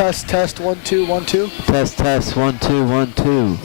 Test, test, 1, 2, 1, 2. Test, test, 1, 2, 1, 2.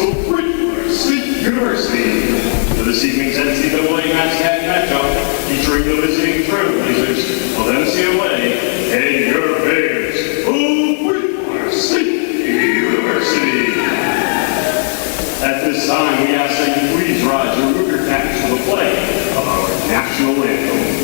So Bridgewater State University for this evening's NCAA MASCAC matchup featuring the visiting Trailblazers of MCLA and your Bears of Bridgewater State University. At this time, we ask that you please rise and remove your caps for the play of our national anthem.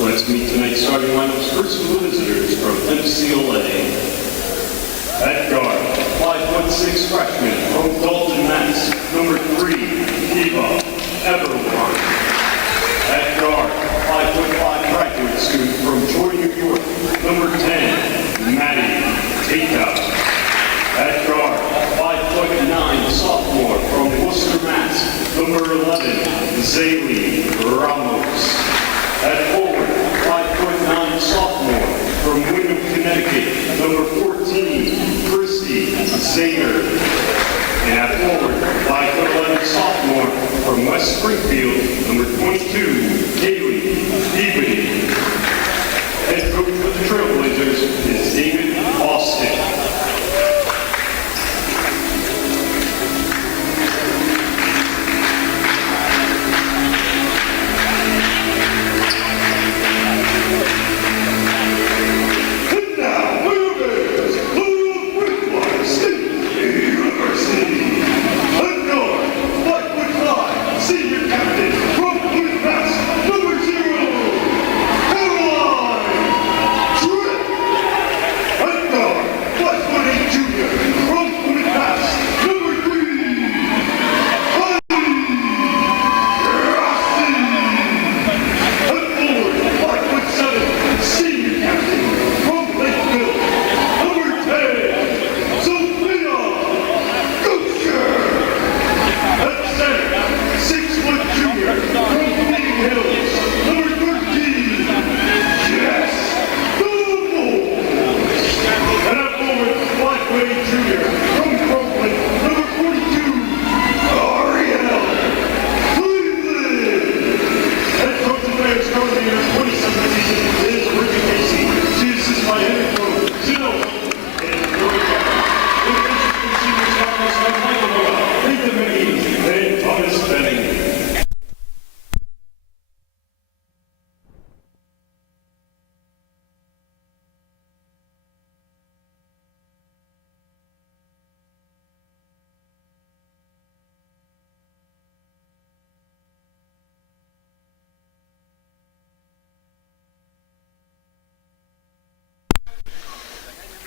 Let's meet tonight's starting lineups. First for the visitors from MCLA. At guard, 5'6" freshman from Dalton, Mass. Number 3, Eva Everline. At guard, 5'5" graduate student from Troy, New York. Number 10, Maddie Tata. At guard, 5'9" sophomore from Worcester, Mass. Number 11, Zaylee Ramos. At forward, 5'9" sophomore from Wyndham, Connecticut, number 14, Christy Zanger. And at forward, 5'11" sophomore from West Springfield, number 22, Kaylee Peabody. Head coach for the Trailblazers is David Austin.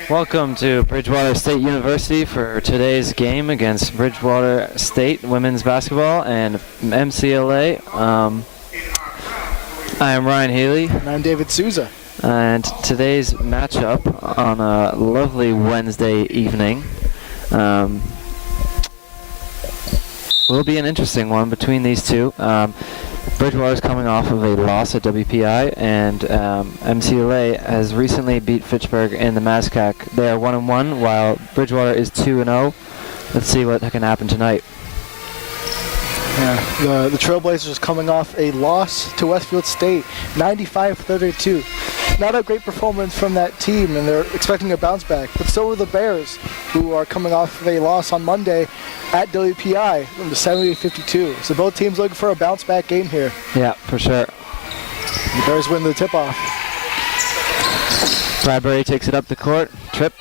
Welcome to Bridgewater State University for today's game against Bridgewater State women's basketball and MCLA. I am Ryan Haley. And I'm David Souza. And today's matchup on a lovely Wednesday evening Will be an interesting one between these two. Bridgewater's coming off of a loss at WPI, and MCLA has recently beat Fitchburg in the MASCAC. They are 1-1, while Bridgewater is 2-0. Let's see what can happen tonight. Yeah, the Trailblazers coming off a loss to Westfield State, 95-32. Not a great performance from that team, and they're expecting a bounce back. But so are the Bears, who are coming off of a loss on Monday at WPI, from the 70-52. So both teams looking for a bounce back game here. Yeah, for sure. The Bears win the tip-off. Bradbury takes it up the court. Tripp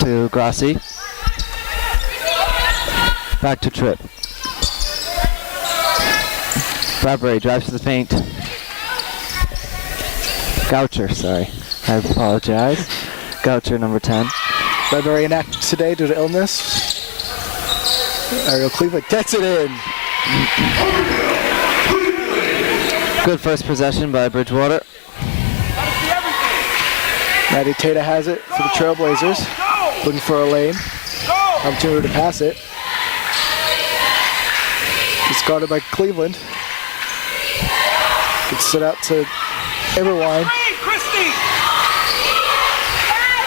to Grassi. Back to Tripp. Bradbury drives to the paint. Goucher, sorry. I apologize. Goucher, number 10. Bradbury inactive today due to illness. Ariel Cleveland gets it in. Good first possession by Bridgewater. Maddie Tata has it for the Trailblazers. Looking for a lane. Opportunity to pass it. It's guarded by Cleveland. Gets it out to Everwine.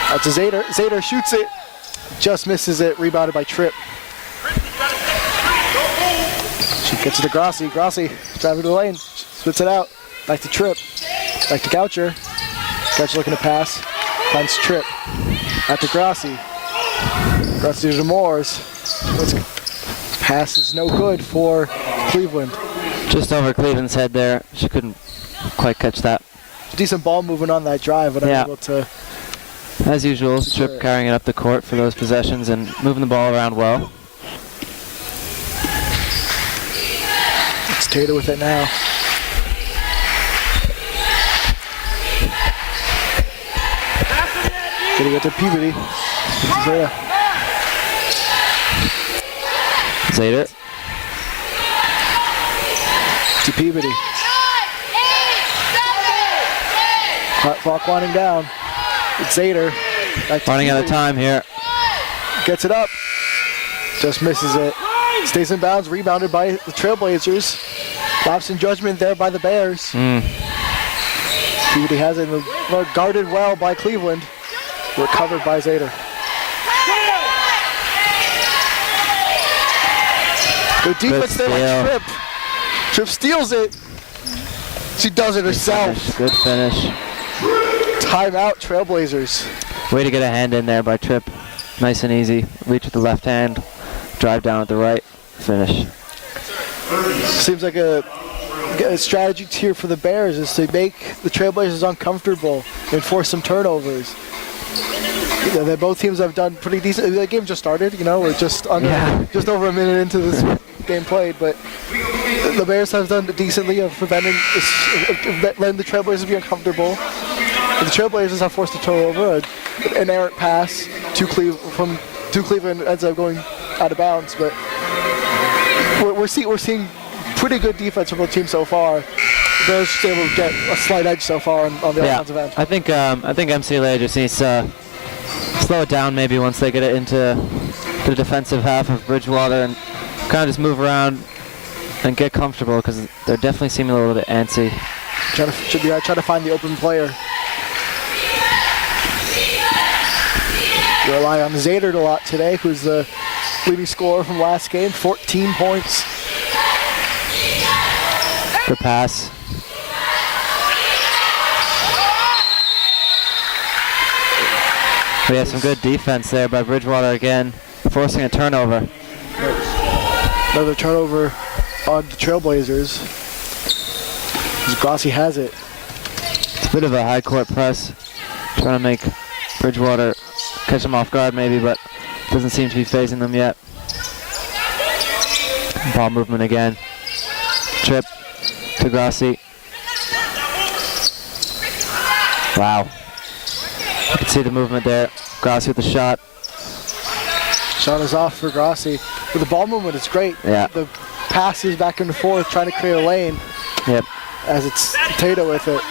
Out to Zader. Zader shoots it. Just misses it. Rebounded by Tripp. She gets it to Grassi. Grassi driving to the lane. Spits it out. Back to Tripp. Back to Goucher. Goucher looking to pass. Finds Tripp. Out to Grassi. Grassi to Moores. Pass is no good for Cleveland. Just over Cleveland's head there. She couldn't quite catch that. Decent ball movement on that drive, but unable to. As usual, Tripp carrying it up the court for those possessions and moving the ball around well. It's Tata with it now. Getting it to Peabody. Zader. To Peabody. Clock winding down. It's Zader. Running out of time here. Gets it up. Just misses it. Stays in bounds. Rebounded by the Trailblazers. Lapse in judgment there by the Bears. Peabody has it guarded well by Cleveland. Recovered by Zader. Good defense there by Tripp. Tripp steals it. She does it herself. Good finish. Timeout, Trailblazers. Way to get a hand in there by Tripp. Nice and easy. Reach with the left hand. Drive down with the right. Finish. Seems like a strategy here for the Bears is to make the Trailblazers uncomfortable and force some turnovers. You know, both teams have done pretty decent. The game just started, you know, we're just over a minute into this game played, but the Bears have done decently of preventing letting the Trailblazers be uncomfortable. The Trailblazers have forced a turnover, an errant pass to Cleveland ends up going out of bounds, but we're seeing pretty good defense from both teams so far. The Bears just able to get a slight edge so far on the offensive end. I think MCLA just needs to slow it down maybe once they get it into the defensive half of Bridgewater and kind of just move around and get comfortable because they're definitely seeming a little bit antsy. Try to find the open player. You rely on Zader a lot today, who's the leading scorer from last game, 14 points. Good pass. We have some good defense there by Bridgewater again, forcing a turnover. Another turnover on the Trailblazers. Grassi has it. It's a bit of a high court press, trying to make Bridgewater catch them off guard maybe, but doesn't seem to be phasing them yet. Ball movement again. Tripp to Grassi. Wow. You can see the movement there. Grassi with the shot. Shot is off for Grassi. But the ball movement is great. Yeah. The passes back and forth, trying to create a lane. Yep. As it's Tata with it.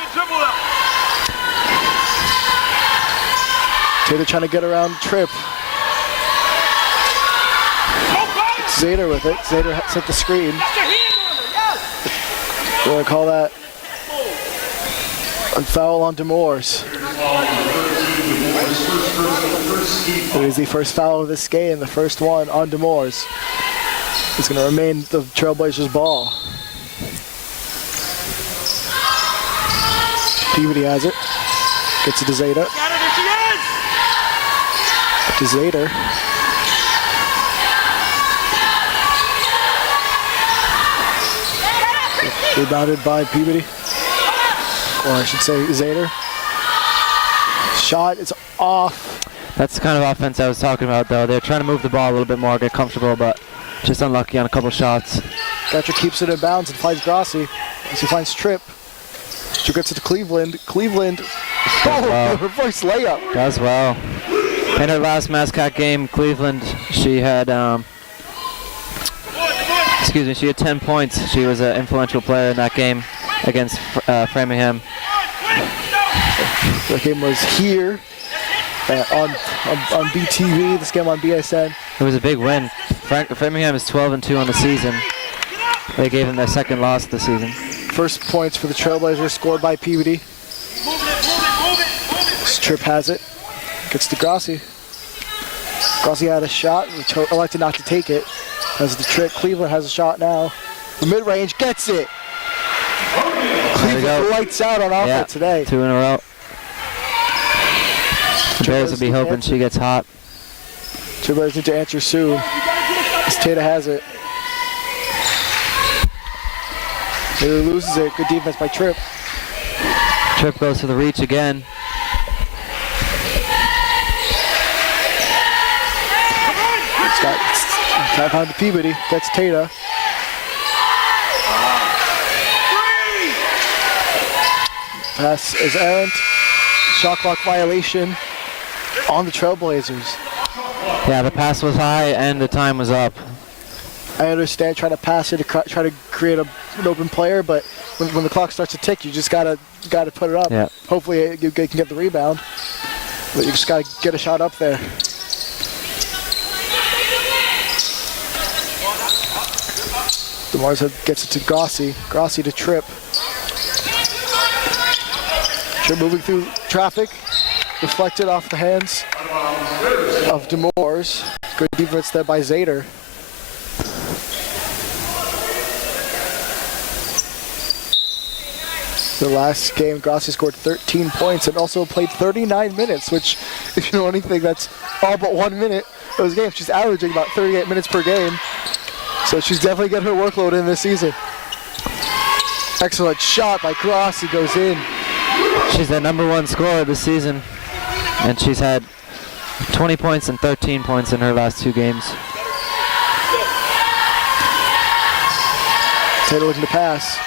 Tata trying to get around Tripp. It's Zader with it. Zader set the screen. We're going to call that a foul on Demores. It is the first foul of this game, the first one on Demores. It's going to remain the Trailblazers' ball. Peabody has it. Gets it to Zader. To Zader. Rebounded by Peabody. Or I should say Zader. Shot is off. That's the kind of offense I was talking about, though. They're trying to move the ball a little bit more, get comfortable, but just unlucky on a couple shots. Gotcha keeps it in bounds and finds Grossi. As he finds Tripp. Tripp gets it to Cleveland. Cleveland. Oh, reverse layup. Does well. In her last MASCAC game, Cleveland, she had, she had 10 points. She was an influential player in that game against Framingham. The game was here on BTV. This game on BSN. It was a big win. Framingham is 12-2 on the season. They gave them their second loss of the season. First points for the Trailblazers scored by Peabody. Tripp has it. Gets to Grossi. Grossi had a shot, which elected not to take it. Has the trick. Cleveland has a shot now. The mid-range gets it. Cleveland lights out on offense today. 2 in a row. The Bears will be hoping she gets hot. Trailblazers need to answer soon. As Tata has it. Taylor loses it. Good defense by Tripp. Tripp goes to the reach again. Tap on to Peabody. Gets Tata. Pass is errant. Shot clock violation on the Trailblazers. Yeah, the pass was high and the time was up. I understand trying to pass it to try to create an open player, but when the clock starts to tick, you just gotta put it up. Yeah. Hopefully you can get the rebound, but you just gotta get a shot up there. DeMars gets it to Grossi. Grossi to Tripp. Tripp moving through traffic. Deflected off the hands of DeMars. Good defense there by Zader. The last game, Grossi scored 13 points and also played 39 minutes, which, if you know anything, that's all but 1 minute of his game. She's averaging about 38 minutes per game. So she's definitely getting her workload in this season. Excellent shot by Grossi, goes in. She's the #1 scorer this season, and she's had 20 points and 13 points in her last 2 games. Taylor looking to pass.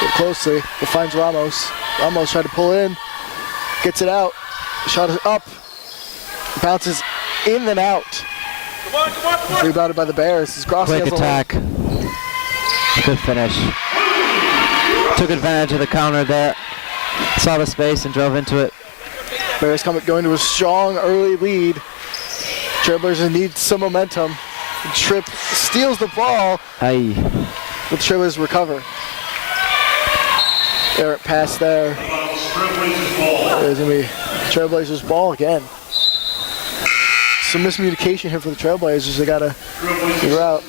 Get closely, it finds Ramos. Ramos tried to pull in, gets it out. Shot is up, bounces in and out. Rebounded by the Bears. Quick attack. Good finish. Took advantage of the counter there. Saw the space and drove into it. Bears going to a strong early lead. Trailblazers need some momentum. Tripp steals the ball. Aye. The Trailblazers recover. Errant pass there. There's going to be Trailblazers ball again. Some miscommunication here for the Trailblazers. They got to figure out.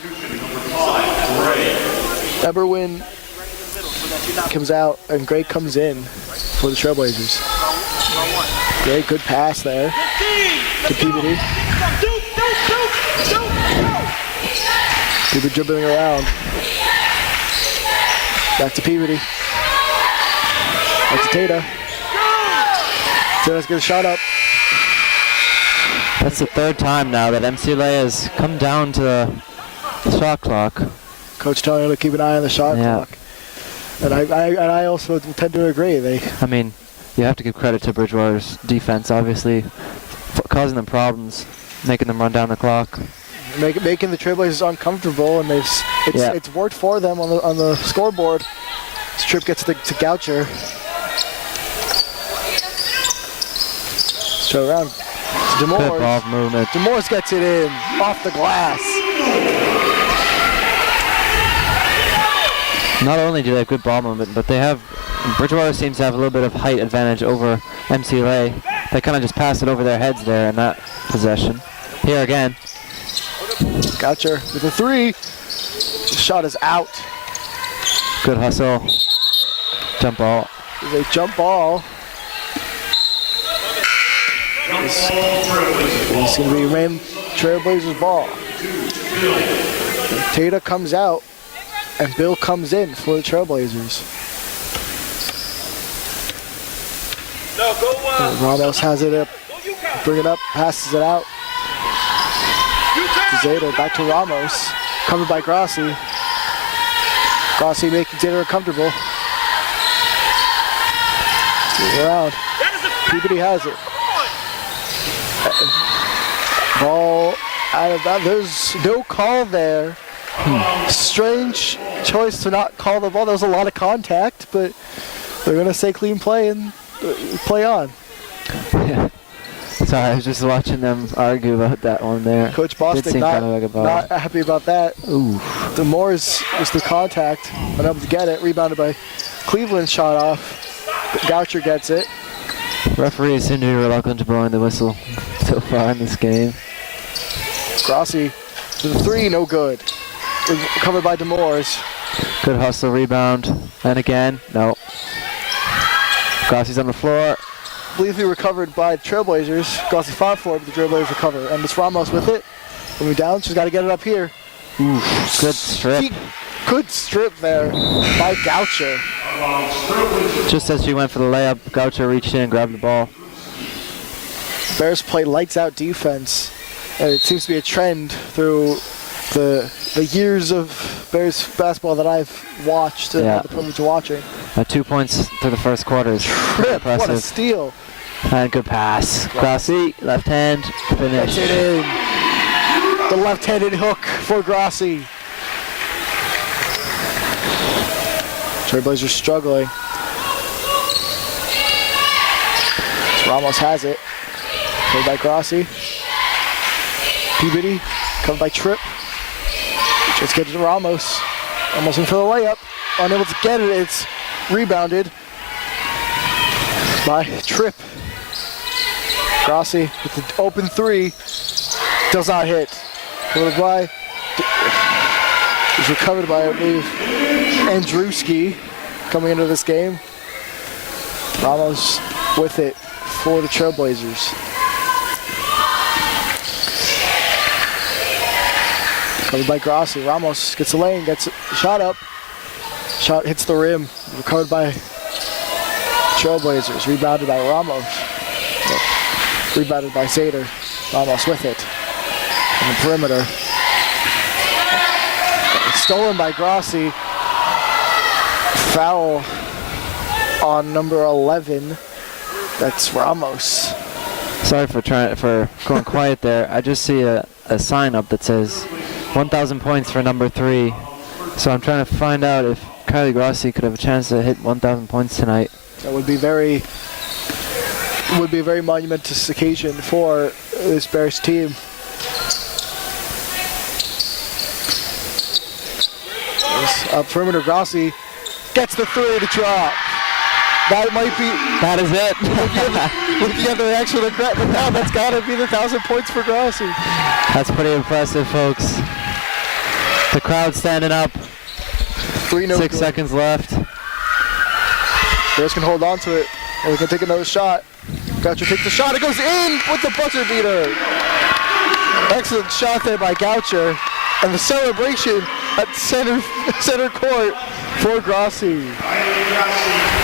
Eberwin comes out and Gray comes in for the Trailblazers. Gray, good pass there to Peabody. Peabody dribbling around. Back to Peabody. Back to Tata. Tata's got a shot up. That's the 3rd time now that MCLA has come down to the shot clock. Coach telling her to keep an eye on the shot clock. And I also tend to agree. I mean, you have to give credit to Bridgewater's defense, obviously, causing them problems, making them run down the clock. Making the Trailblazers uncomfortable, and it's worked for them on the scoreboard. This Tripp gets to Goucher. Let's try around. Good ball movement. Demores gets it in off the glass. Not only do they have good ball movement, but Bridgewater seems to have a little bit of height advantage over MCLA. They kind of just pass it over their heads there in that possession. Here again. Goucher with a 3. The shot is out. Good hustle. Jump ball. There's a jump ball. It's going to be Ram Trailblazers ball. Tata comes out, and Bill comes in for the Trailblazers. Ramos has it up, bring it up, passes it out. To Zeta, back to Ramos, covered by Grossi. Grossi making Zeta uncomfortable. Around. Peabody has it. Ball out of that. There's no call there. Strange choice to not call the ball. There was a lot of contact, but they're going to say clean play and play on. Yeah. Sorry, I was just watching them argue about that one there. Coach Bostic not happy about that. Ooh. Demores was the contact, unable to get it. Rebounded by Cleveland, shot off. But Goucher gets it. Referees seem to be reluctant to blowing the whistle so far in this game. Grossi with a 3, no good. Covered by Demores. Good hustle, rebound, and again, no. Grossi's on the floor. Briefly recovered by the Trailblazers. Grossi fought for it, but the Trailblazers recover. And it's Ramos with it. Moving down, she's got to get it up here. Ooh, good strip. Good strip there by Goucher. Just as she went for the layup, Goucher reached in and grabbed the ball. Bears play lights out defense. And it seems to be a trend through the years of Bears basketball that I've watched and had the privilege of watching. 2 points through the first quarter is impressive. What a steal. And good pass. Grossi, left hand, finish. Gets it in. The left-handed hook for Grossi. Trailblazers struggling. Ramos has it. Played by Grossi. Peabody, covered by Tripp. Just get it to Ramos. Almost in for the layup. Unable to get it. It's rebounded by Tripp. Grossi with the open 3. Does not hit. Covered by. Is recovered by, I believe, Andrewski coming into this game. Ramos with it for the Trailblazers. Covered by Grossi. Ramos gets the lane, gets a shot up. Shot hits the rim. Recovered by Trailblazers. Rebounded by Ramos. Rebounded by Zader. Ramos with it. On the perimeter. Stolen by Grossi. Foul on number 11. That's Ramos. Sorry for going quiet there. I just see a sign up that says 1,000 points for number 3. So I'm trying to find out if Kylie Grossi could have a chance to hit 1,000 points tonight. That would be a very monumentous occasion for this Bears team. Up perimeter, Grossi gets the 3 to drop. That is it. With the other extra regret, but now that's got to be the 1,000 points for Grossi. That's pretty impressive, folks. The crowd standing up. 6 seconds left. Bears can hold on to it, or we can take another shot. Goucher takes the shot. It goes in with the buzzer beater. Excellent shot there by Goucher. And the celebration at center court for Grossi.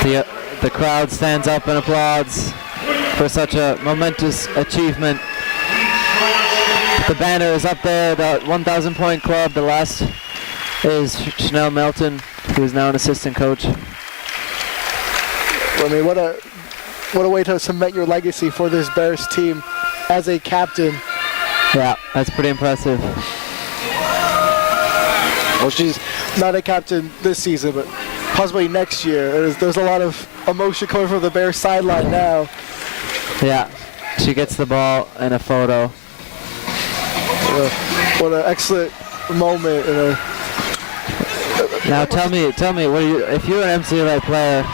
The crowd stands up and applauds for such a momentous achievement. The banner is up there, the 1,000 point club. The last is Chanel Melton, who is now an assistant coach. I mean, what a way to cement your legacy for this Bears team as a captain. Yeah, that's pretty impressive. Well, she's not a captain this season, but possibly next year. There's a lot of emotion coming from the Bears sideline now. Yeah, She gets the ball and a photo. What an excellent moment. Now tell me, what do you, if you're an MCLA player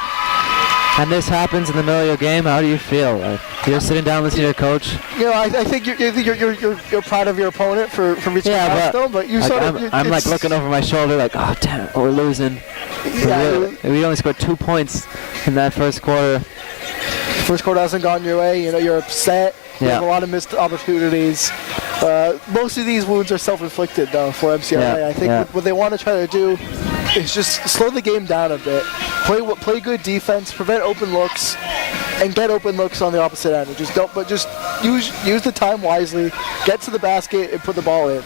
and this happens in the middle of your game, how do you feel? Like, you're sitting down listening to your coach. You know, I think you're proud of your opponent for reaching the milestone, but you like, sort of. I'm like looking over my shoulder, like, oh damn, we're losing. Yeah, we only scored 2 points in that first quarter. First quarter hasn't gone your way. You know, you're upset. You have a lot of missed opportunities. Most of these wounds are self-inflicted, though, for MCLA. Yeah, I think what they want to try to do is just slow the game down a bit, play good defense, prevent open looks, and get open looks on the opposite end. Just use the time wisely, get to the basket, and put the ball in.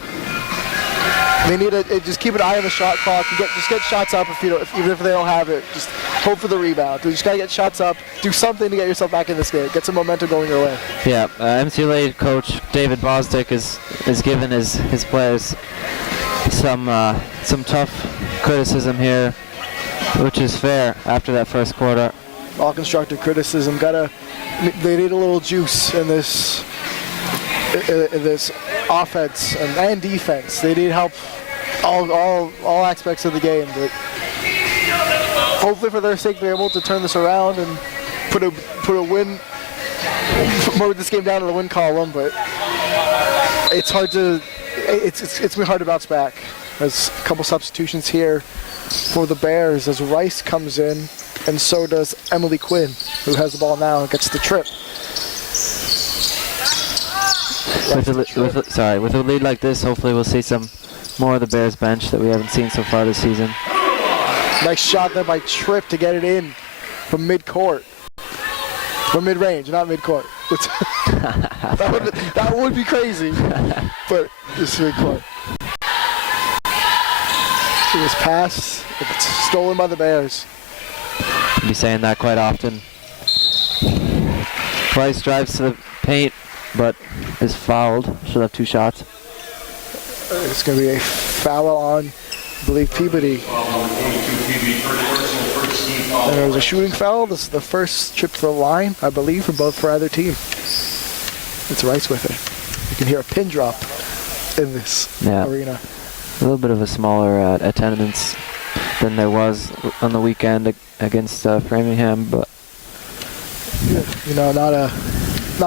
They need to just keep an eye on the shot clock and just get shots up even if they don't have it. Just hope for the rebound. You just gotta get shots up. Do something to get yourself back in this game. Get some momentum going your way. Yeah, MCLA coach David Bostic is giving his players some tough criticism here, which is fair after that first quarter. All constructive criticism. They need a little juice in this offense and defense. They need help all aspects of the game, but hopefully for their sake they're able to turn this around and put a win, move this game down to the win column. But it's hard to it's been hard to bounce back. There's a couple substitutions here for the Bears as Rice comes in, and so does Emily Quinn, who has the ball now and gets the trip. With a lead like this, hopefully we'll see some more of the Bears bench that we haven't seen so far this season. Nice shot there by Tripp to get it in from mid-court. From mid-range, not mid-court. that would be crazy, but it's mid-court. It was passed. It's stolen by the Bears. Be saying that quite often. Price drives to the paint, but is fouled. She'll have 2 shots. It's going to be a foul on, I believe, Peabody. And there was a shooting foul. This is the first trip to the line, I believe, for either team. It's Rice with it. You can hear a pin drop in this arena. A little bit of a smaller attendance than there was on the weekend against Framingham, but yeah, you know, not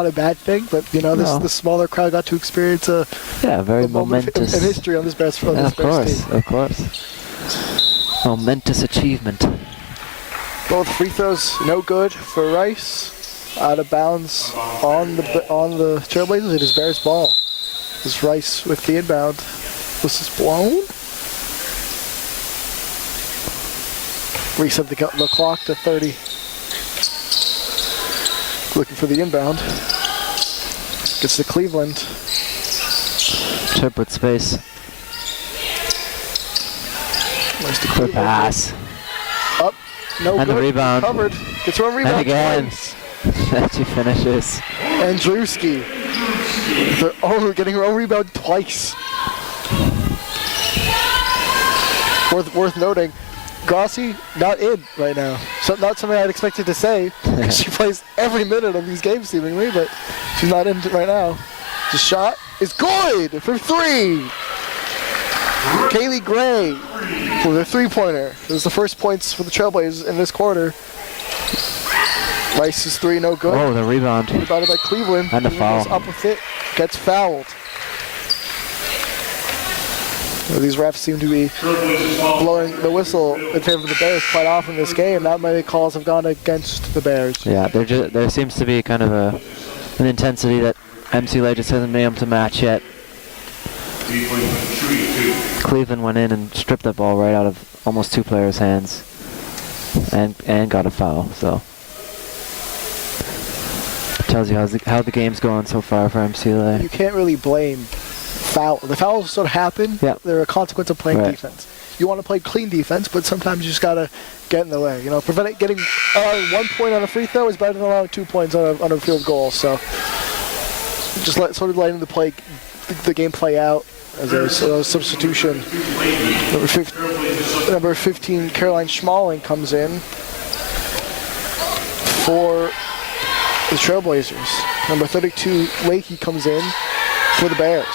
a bad thing, but you know, the smaller crowd got to experience a very momentous in history on this Bears team. Of course, momentous achievement. Both free throws no good for Rice. Out of bounds on the Trailblazers. It is Bears ball. This Rice with the inbound. This is blown. Reset the clock to 30. Looking for the inbound. Gets to Cleveland. Chip with space. Where's the Good pass. Up. No and good. The rebound. Covered. Gets one rebound. And again. She finishes. Andrewski. Getting her own rebound twice. Worth noting, Grossi not in right now. So not something I'd expected to say, because she plays every minute of these games seemingly, but she's not in right now. The shot is good for 3. Kaylee Gray for the 3-pointer. It was the first points for the Trailblazers in this quarter. Rice's 3 no good. Oh, the rebound. Rebounded by Cleveland. And a foul. Up with it, gets fouled. These refs seem to be blowing the whistle in favor of the Bears quite often in this game. Not many calls have gone against the Bears. Yeah, there seems to be kind of an intensity that MCLA just hasn't been able to match yet. Cleveland went in and stripped that ball right out of almost 2 players' hands and got a foul. So tells you how the game's going so far for MCLA. You can't really blame foul. The fouls sort of happen. Yeah. They're a consequence of playing defense. You want to play clean defense, but sometimes you just gotta get in the way. You know, getting 1 point on a free throw is better than allowing 2 points on a field goal. So just letting the game play out. As a substitution, number 15, Caroline Schmalling comes in for the Trailblazers. Number 32, Lakey, comes in for the Bears.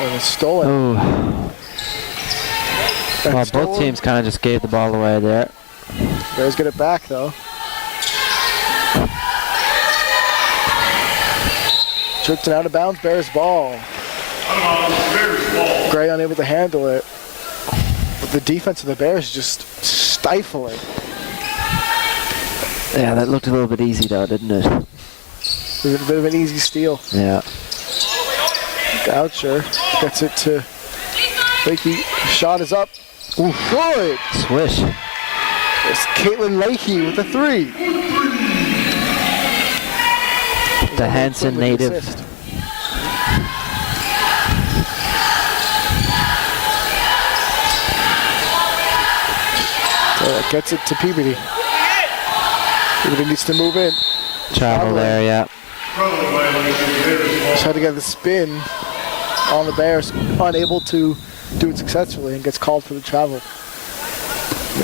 And it's stolen. Ooh. That's Well, stolen. both teams kind of just gave the ball away there. Bears get it back, though. Tripped and out of bounds, Bears ball. Gray unable to handle it. But the defense of the Bears is just stifling. Yeah, that looked a little bit easy though, didn't it? It was a bit of an easy steal. Yeah. Goucher gets it to Lakey. Shot is up. Ooh, good. Swish. It's Caitlin Lakey with the 3. The Hanson native. Assist. So that gets it to Peabody. Peabody needs to move in. Travel there, yeah. Try to get the spin on the Bears, unable to do it successfully, and gets called for the travel.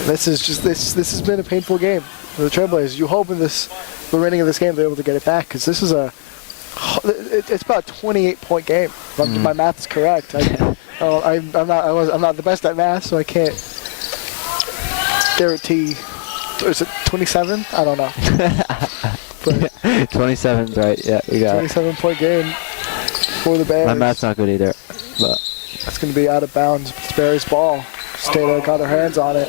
This has been a painful game for the Trailblazers. You hope in the remaining of this game they're able to get it back, because this is it's about a 28-point game. If my math is correct. I'm not the best at math, so I can't guarantee. Is it 27? I don't know. But 27's right, yeah, we got it. 27-point game for the Bears. My math's not good either, but That's going to be out of bounds. It's Bears ball. Stata got their hands on it.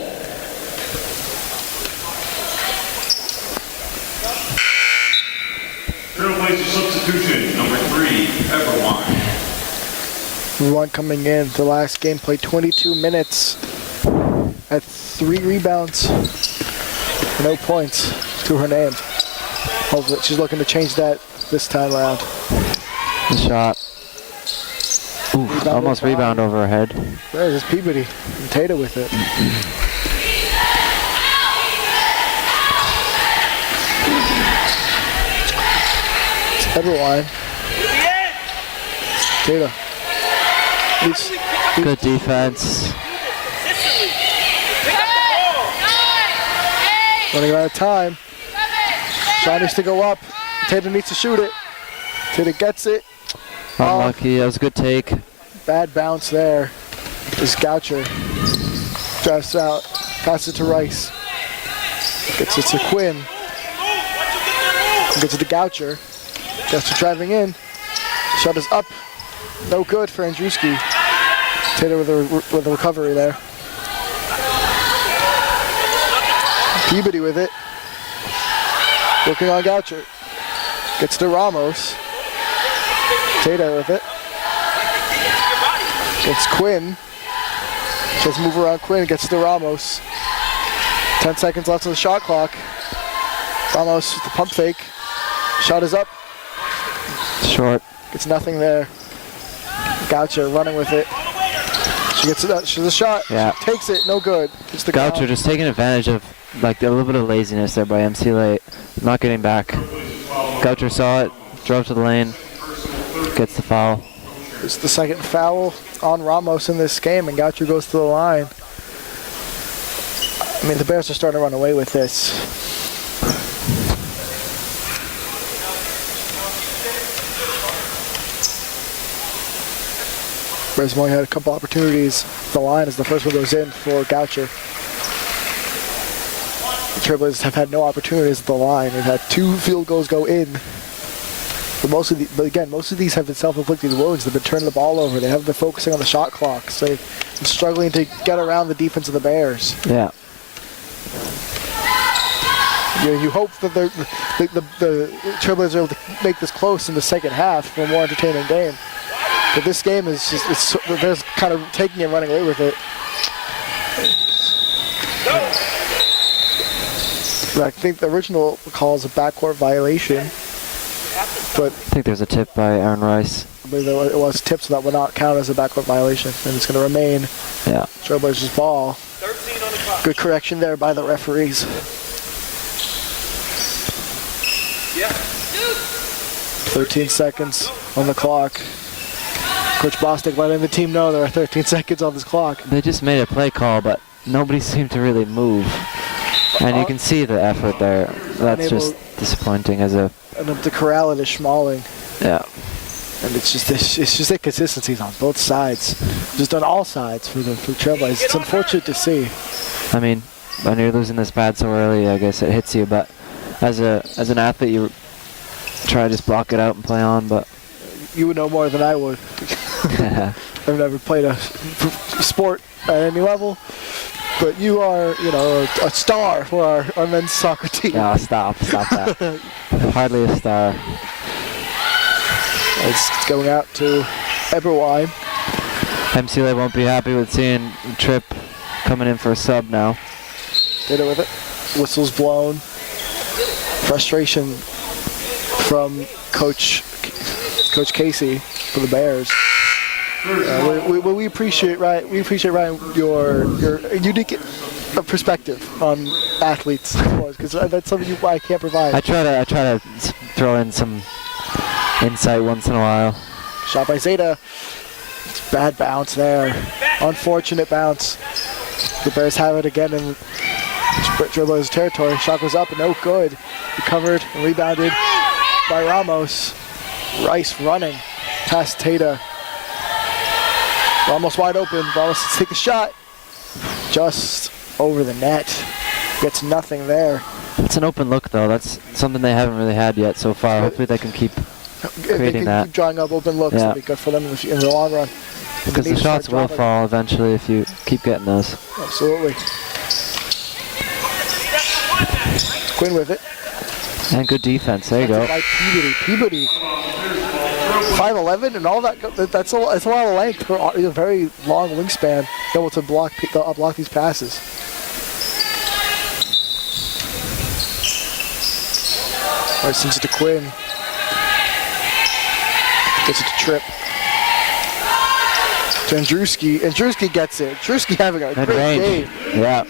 Trailblazer substitution, number 3, Everwine. Everyone coming in. The last game played 22 minutes at 3 rebounds. No points to her name. Hopefully she's looking to change that this time around. the shot. Ooh, almost rebound over her head. There's Peabody and Tata with it. Everyone. Tata. Good defense. Running out of time. Shot needs to go up. Tata needs to shoot it. Tata gets it. Unlucky. That was a good take. Bad bounce there. Is Goucher. Drives out. Passes it to Rice. Gets it to Quinn. Gets it to Goucher. Goucher driving in. Shot is up. No good for Andruski. Tata with a recovery there. Peabody with it. Working on Goucher. Gets to Ramos. Tata with it. Gets Quinn. Just move around Quinn. Gets to Ramos. 10 seconds left on the shot clock. Ramos with the pump fake. Shot is up. Short. Gets nothing there. Goucher running with it. She gets it. She's a shot. Yeah. She takes it. No good. It's the Goucher just taking advantage of like a little bit of laziness there by MCLA. Not getting back. Goucher saw it. Drove to the lane. Gets the foul. It's the second foul on Ramos in this game, and Goucher goes to the line. I mean, the Bears are starting to run away with this. Bears have only had a couple opportunities. The line is the first one goes in for Goucher. The Trailblazers have had no opportunities at the line. They've had 2 field goals go in. But most of these have been self-inflicted wounds. They've been turning the ball over. They haven't been focusing on the shot clock. So they've been struggling to get around the defense of the Bears. Yeah. You hope that the Trailblazers are able to make this close in the second half for a more entertaining game. But this game is just, the Bears kind of taking it and running away with it. I think the original call is a backcourt violation. But I think there's a tip by Aaron Rice. I believe it was tipped, so that would not count as a backcourt violation. And it's going to remain Trailblazers ball. Good correction there by the referees. 13 seconds on the clock. Coach Bostic letting the team know there are 13 seconds on this clock. They just made a play call, but nobody seemed to really move. And you can see the effort there. That's Unable- just disappointing as a, And up to corral it is Schmaling. yeah. And it's just inconsistencies on both sides. Just on all sides for the Trailblazers. It's unfortunate to see. I mean, when you're losing this bad so early, I guess it hits you. But as an athlete, you try to just block it out and play on. But You would know more than I would. I've never played a sport at any level. But you are, a star for our men's soccer team. no, stop that. Hardly a star. It's going out to Eberwein. MCLA won't be happy with seeing Tripp coming in for a sub now. Did it with it. Whistles blown. Frustration from Coach Casey for the Bears. We appreciate Ryan. We appreciate Ryan your unique perspective on athletes, because that's something I can't provide. I try to throw in some insight once in a while. Shot by Zeta. It's bad bounce there. Unfortunate bounce. The Bears have it again in Trailblazers territory. Shot goes up and no good. Recovered and rebounded by Ramos. Rice running past Tata. Ramos wide open. Ramos to take a shot. Just over the net. Gets nothing there. It's an open look though. That's something they haven't really had yet so far. Hopefully they can keep If they creating can that. keep drawing up open looks, Yeah. that'll be good for them in the long run. Because They the need to shots start will dropping. fall eventually if you keep getting those. Absolutely. Quinn with it. And good defense. There you go. By Peabody. 5'11" and all that. That's a lot of length for a very long wingspan. Able to block these passes. All right, sends it to Quinn. Gets it to Tripp. To Andruski. Andruski gets it. Andruski having a Good great range. game. Yeah.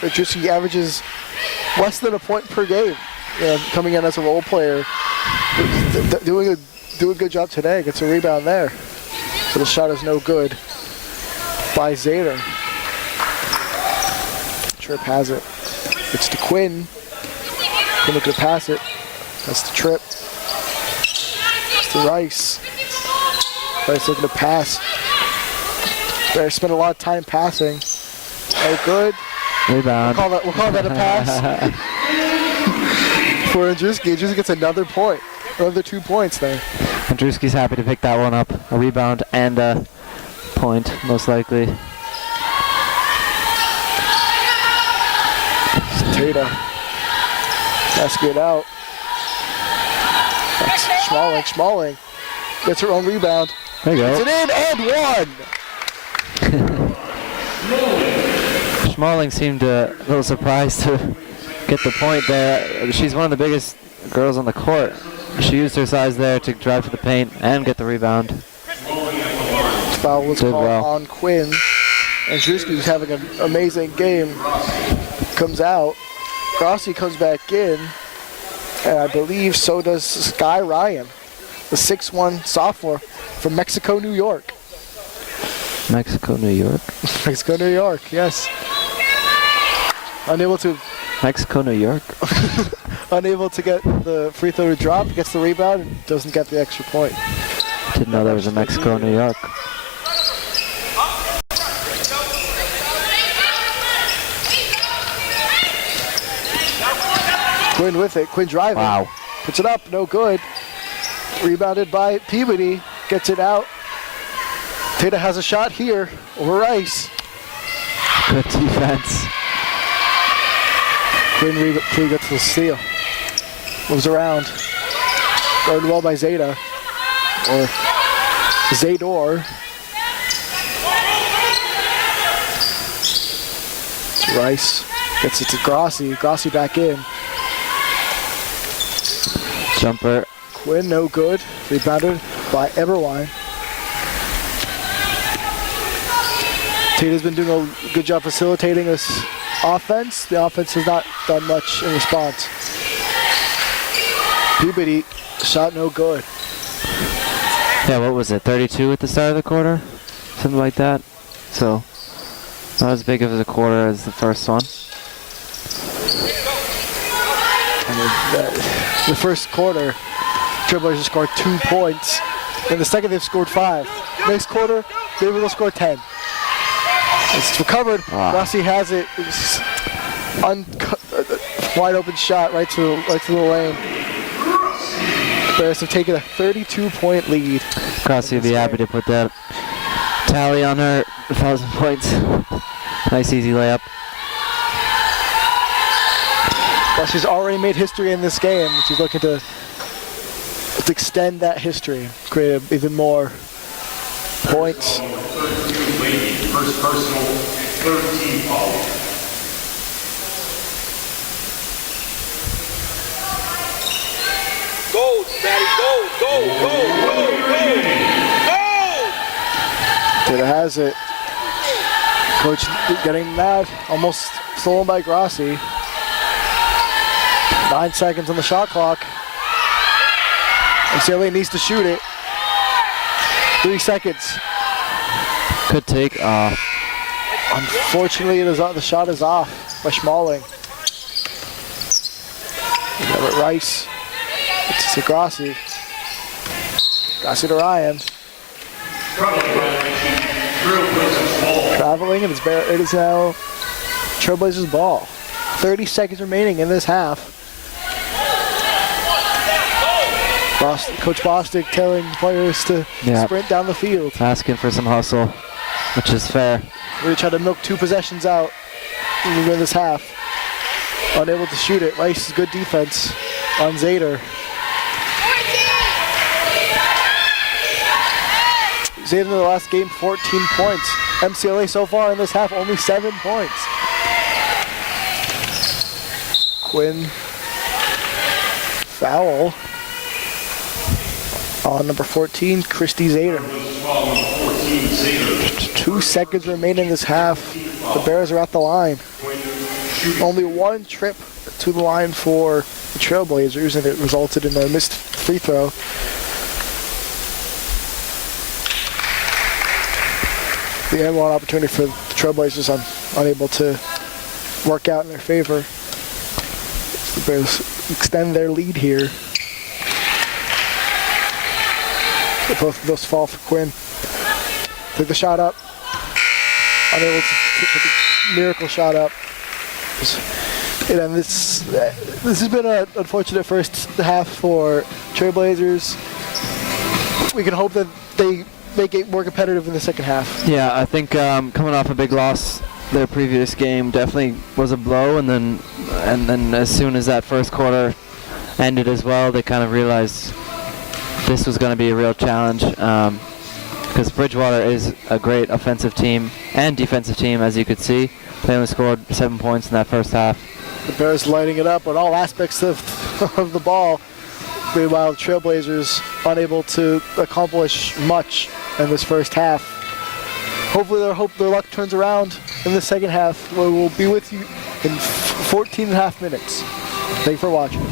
Andruski averages less than a point per game. Coming in as a role player. Doing a good job today. Gets a rebound there. But the shot is no good by Zeta. Tripp has it. It's to Quinn. Quinn looking to pass it. That's to Tripp. It's to Rice. Rice looking to pass. They spent a lot of time passing. No good. Rebound. We'll call that a pass. For Andruski. Andruski gets another point. Another 2 points there. Andruski's happy to pick that one up. A rebound and a point, most likely. Tata. Basket it out. That's Schmaling. Gets her own rebound. There you It's go. an in and one. Schmaling seemed a little surprised to get the point there. She's one of the biggest girls on the court. She used her size there to drive to the paint and get the rebound. Foul was Did called well. on Quinn. And Drewski was having an amazing game. Comes out. Grossi comes back in. And I believe so does Sky Ryan, the 6'1" sophomore from Mexico, New York. Mexico, New York. Mexico, New York, yes. Unable to get the free throw to drop, gets the rebound, and doesn't get the extra point. Didn't know there was a Mexico, New York. Quinn with it. Quinn driving. Wow. Puts it up. No good. Rebounded by Peabody. Gets it out. Tata has a shot here over Rice. Good defense. Quinn gets the steal. Moves around. Guarded well by Zeta. Or Zador. It's Rice. Gets it to Grossi. Grossi back in. Jumper. Quinn, no good. Rebounded by Eberwein. Tata's been doing a good job facilitating this offense. The offense has not done much in response. Peabody, shot no good. Yeah, what was it, 32 at the start of the quarter? Something like that. So, not as big of a quarter as the first one. And the first quarter, Trailblazers scored 2 points. In the second, they've scored 5. Next quarter, they will score 10. It's recovered. Wow. Rossi has it. It's wide open shot right to the lane. The Bears have taken a 32-point lead. Crossy would be happy to put that tally on her 1,000 points. Nice easy layup. Rossi's already made history in this game. She's looking to extend that history, create even more points. 32 lead, first personal, 13 foul. Go, Daddy, go, go, go, go, go, go! Taylor has it. Coach getting mad, almost stolen by Grossi. 9 seconds on the shot clock. MCLA needs to shoot it. 3 seconds. Could take off. Unfortunately, the shot is off by Schmaling. We have it Rice. It's to Grossi. Grossi to Ryan. Traveling, and it is now Trailblazers ball. 30 seconds remaining in this half. Coach Bostic telling players to sprint down the field. Asking for some hustle, which is fair. Really trying to milk 2 possessions out in this half. Unable to shoot it. Rice's good defense on Zader. Zader in the last game, 14 points. MCLA so far in this half, only 7 points. Quinn. Foul on number 14, Christy Zader. 2 seconds remaining in this half. The Bears are at the line. Only 1 trip to the line for the Trailblazers, and it resulted in a missed free throw. The end one opportunity for the Trailblazers unable to work out in their favor. The Bears extend their lead here. Both of those fall for Quinn. Took the shot up. Unable to take a miracle shot up. And this has been an unfortunate first half for Trailblazers. We can hope that they make it more competitive in the second half. Yeah, I think coming off a big loss their previous game definitely was a blow, and then as soon as that first quarter ended as well, they kind of realized this was going to be a real challenge, because Bridgewater is a great offensive team and defensive team, as you could see. They only scored 7 points in that first half. The Bears lighting it up on all aspects of the ball. Meanwhile, the Trailblazers unable to accomplish much in this first half. Hopefully their luck turns around in the second half, where we'll be with you in 14 and a half minutes. Thank you for watching.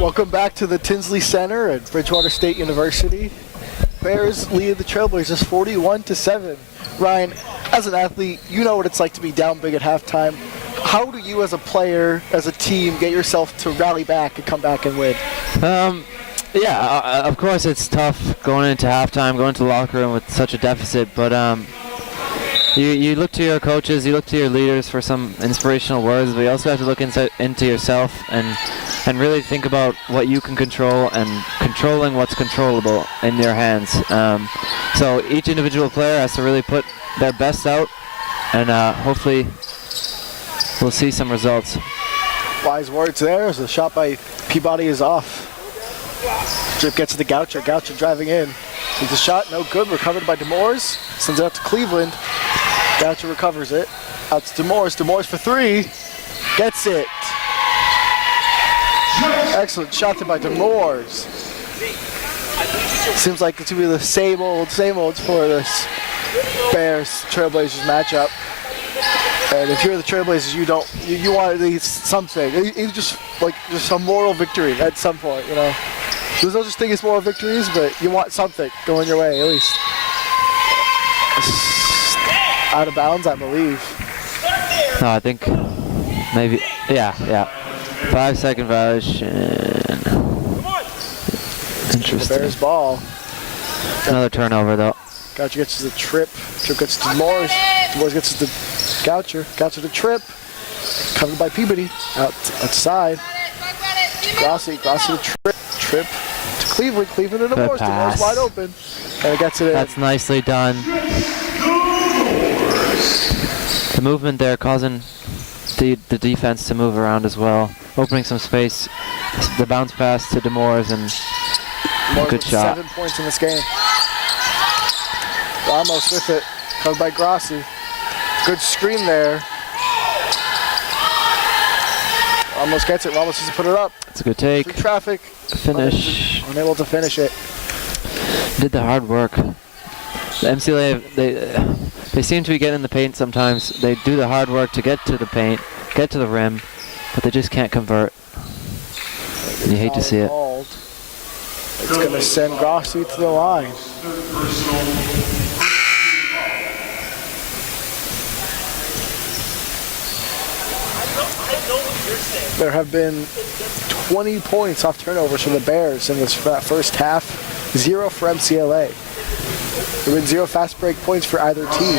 Welcome back to the Tinsley Center at Bridgewater State University. Bears lead the Trailblazers 41-7. Ryan, as an athlete, you know what it's like to be down big at halftime. How do you as a player, as a team, get yourself to rally back and come back and win? Of course it's tough going into halftime, going to the locker room with such a deficit, but you look to your coaches, you look to your leaders for some inspirational words, but you also have to look into yourself and really think about what you can control and controlling what's controllable in your hands. So each individual player has to really put their best out, and hopefully we'll see some results. Wise words there as the shot by Peabody is off. Drip gets to the Goucher. Goucher driving in. Takes a shot, no good. Recovered by Demores. Sends it out to Cleveland. Goucher recovers it. Out to Demores. Demores for three. Gets it. Excellent shot by Demores. Seems like it's going to be the same old for this Bears Trailblazers matchup. And if you're the Trailblazers, you want at least something. Even just a moral victory at some point, you know. There's no such thing as moral victories, but you want something going your way at least. Out of bounds, I believe. No, I think maybe, yeah. 5-second violation. Interesting. Bears ball. Another turnover though. Goucher gets to the trip. Trip gets to Demores. Demores gets to the Goucher. Goucher to Trip. Covered by Peabody. Outside. Grossi to Trip. Trip to Cleveland. Cleveland to Demores. Demores wide open. And it gets it in. That's nicely done. The movement there causing the defense to move around as well. Opening some space. The bounce pass to Demores and Demores good shot. 7 points in this game. Ramos with it. Covered by Grossi. Good screen there. Ramos gets it. Ramos has to put it up. It's a good take. Through traffic. Finish. Unable to finish it. Did the hard work. The MCLA, they seem to be getting in the paint sometimes. They do the hard work to get to the paint, get to the rim, but they just can't convert. You hate to see it. It's going to send Grossi to the line. There have been 20 points off turnovers for the Bears in this first half. 0 for MCLA. There have been 0 fast break points for either team.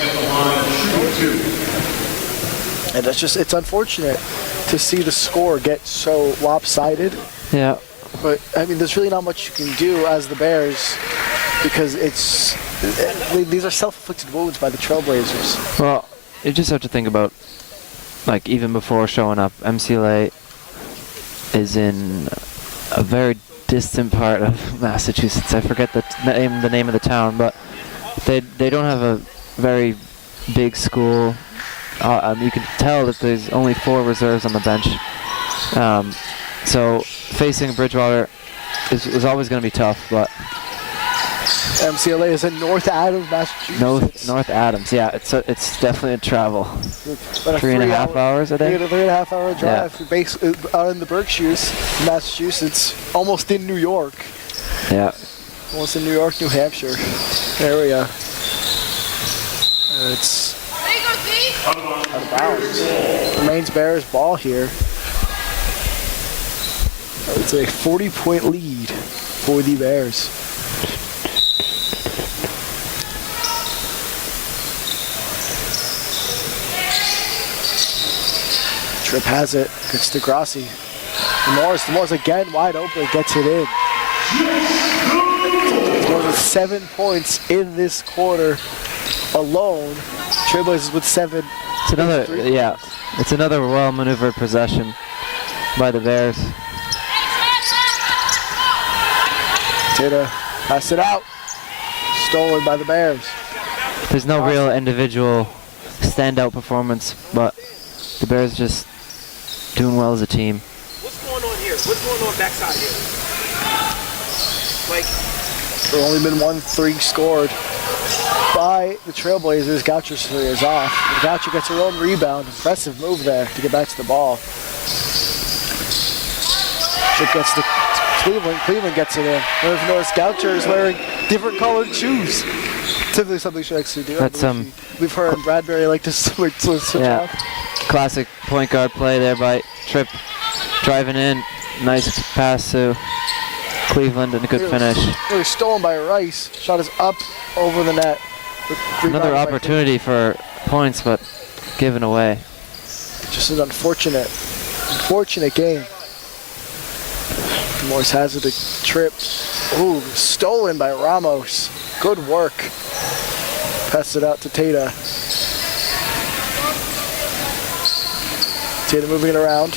And it's unfortunate to see the score get so lopsided. Yeah. But, I mean, there's really not much you can do as the Bears because these are self-inflicted wounds by the Trailblazers. Well, you just have to think about, like, even before showing up, MCLA is in a very distant part of Massachusetts. I forget the name of the town, but they don't have a very big school. You can tell that there's only 4 reserves on the bench. So facing Bridgewater is always going to be tough, but MCLA is in North Adams, Massachusetts. North Adams, yeah. It's definitely a travel. About 3.5 hours, I think. 3.5 hour drive out in the Berkshires, Massachusetts, almost in New York. Yeah. Almost in New York, New Hampshire area. It's out of bounds. Remains Bears ball here. It's a 40-point lead for the Bears. Trip has it, gets to Grossi. Demores again wide open, gets it in. Demores with 7 points in this quarter alone. Trailblazers with 7. It's another well-maneuvered possession by the Bears. Tita pass it out. Stolen by the Bears. There's no real individual standout performance, but the Bears just doing well as a team. What's going on here? What's going on backside here? There's only been 1 3 scored by the Trailblazers. Goucher's 3 is off. And Goucher gets her own rebound. Impressive move there to get back to the ball. Chip gets to Cleveland gets it in. I don't know if you notice, Goucher is wearing different colored shoes. Typically something she likes to do. That's We've heard Bradbury like to switch yeah. off. Classic point guard play there by Tripp, driving in. Nice pass to Cleveland and a good finish. It was stolen by Rice. Shot is up over the net. Another opportunity for points, but given away. Just an unfortunate game. Morris has it to Tripp. Ooh, stolen by Ramos. Good work. Pass it out to Tata. Tata moving it around.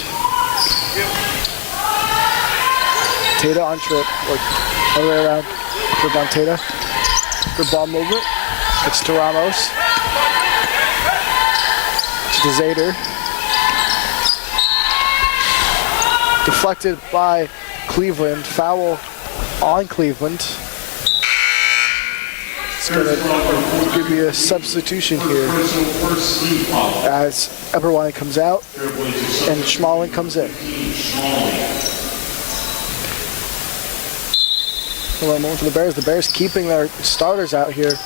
Tata on Tripp. Or other way around. Tripp on Tata. Good ball movement. It's to Ramos. To Zader. Deflected by Cleveland. Foul on Cleveland. It's going to give you a substitution here as Eberwein comes out and Schmalling comes in. Well, moment for the Bears. The Bears keeping their starters out here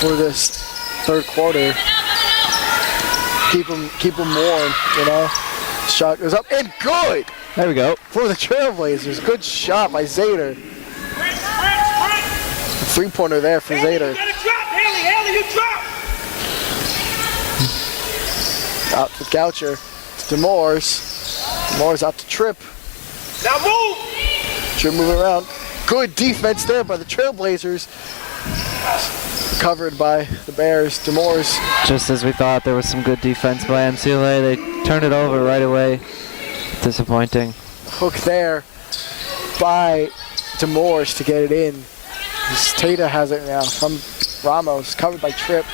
for this third quarter. Keep them warm, you know. Shot goes up and good. There we go. For the Trailblazers. Good shot by Zader. Three-pointer there for Zader. Haley, you drop! Out to Goucher. It's DeMoores. DeMoores out to Tripp. Now move! Tripp moving around. Good defense there by the Trailblazers. Covered by the Bears. DeMoores. Just as we thought, there was some good defense by MCLA. They turned it over right away. Disappointing. Hook there by DeMoores to get it in. Tata has it now from Ramos, covered by Tripp.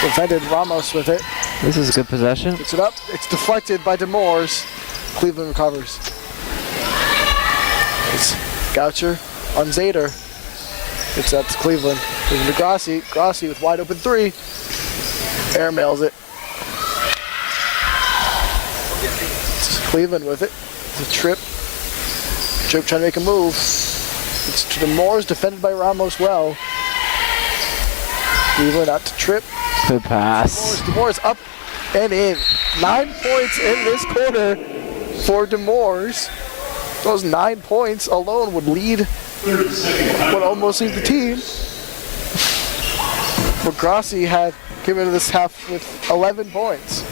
Defended Ramos with it. This is a good possession. Picks it up. It's deflected by DeMoores. Cleveland recovers. It's Goucher on Zader. It's up to Cleveland. Moving to Grassi. Grassi with wide open three. Airmails it. It's Cleveland with it. It's a Tripp. Tripp trying to make a move. It's to DeMoores, defended by Ramos well. Cleveland out to Tripp. Good pass. DeMoores up and in. 9 points in this quarter for DeMoores. Those 9 points alone would almost lead the team. But Grassi had came into this half with 11 points.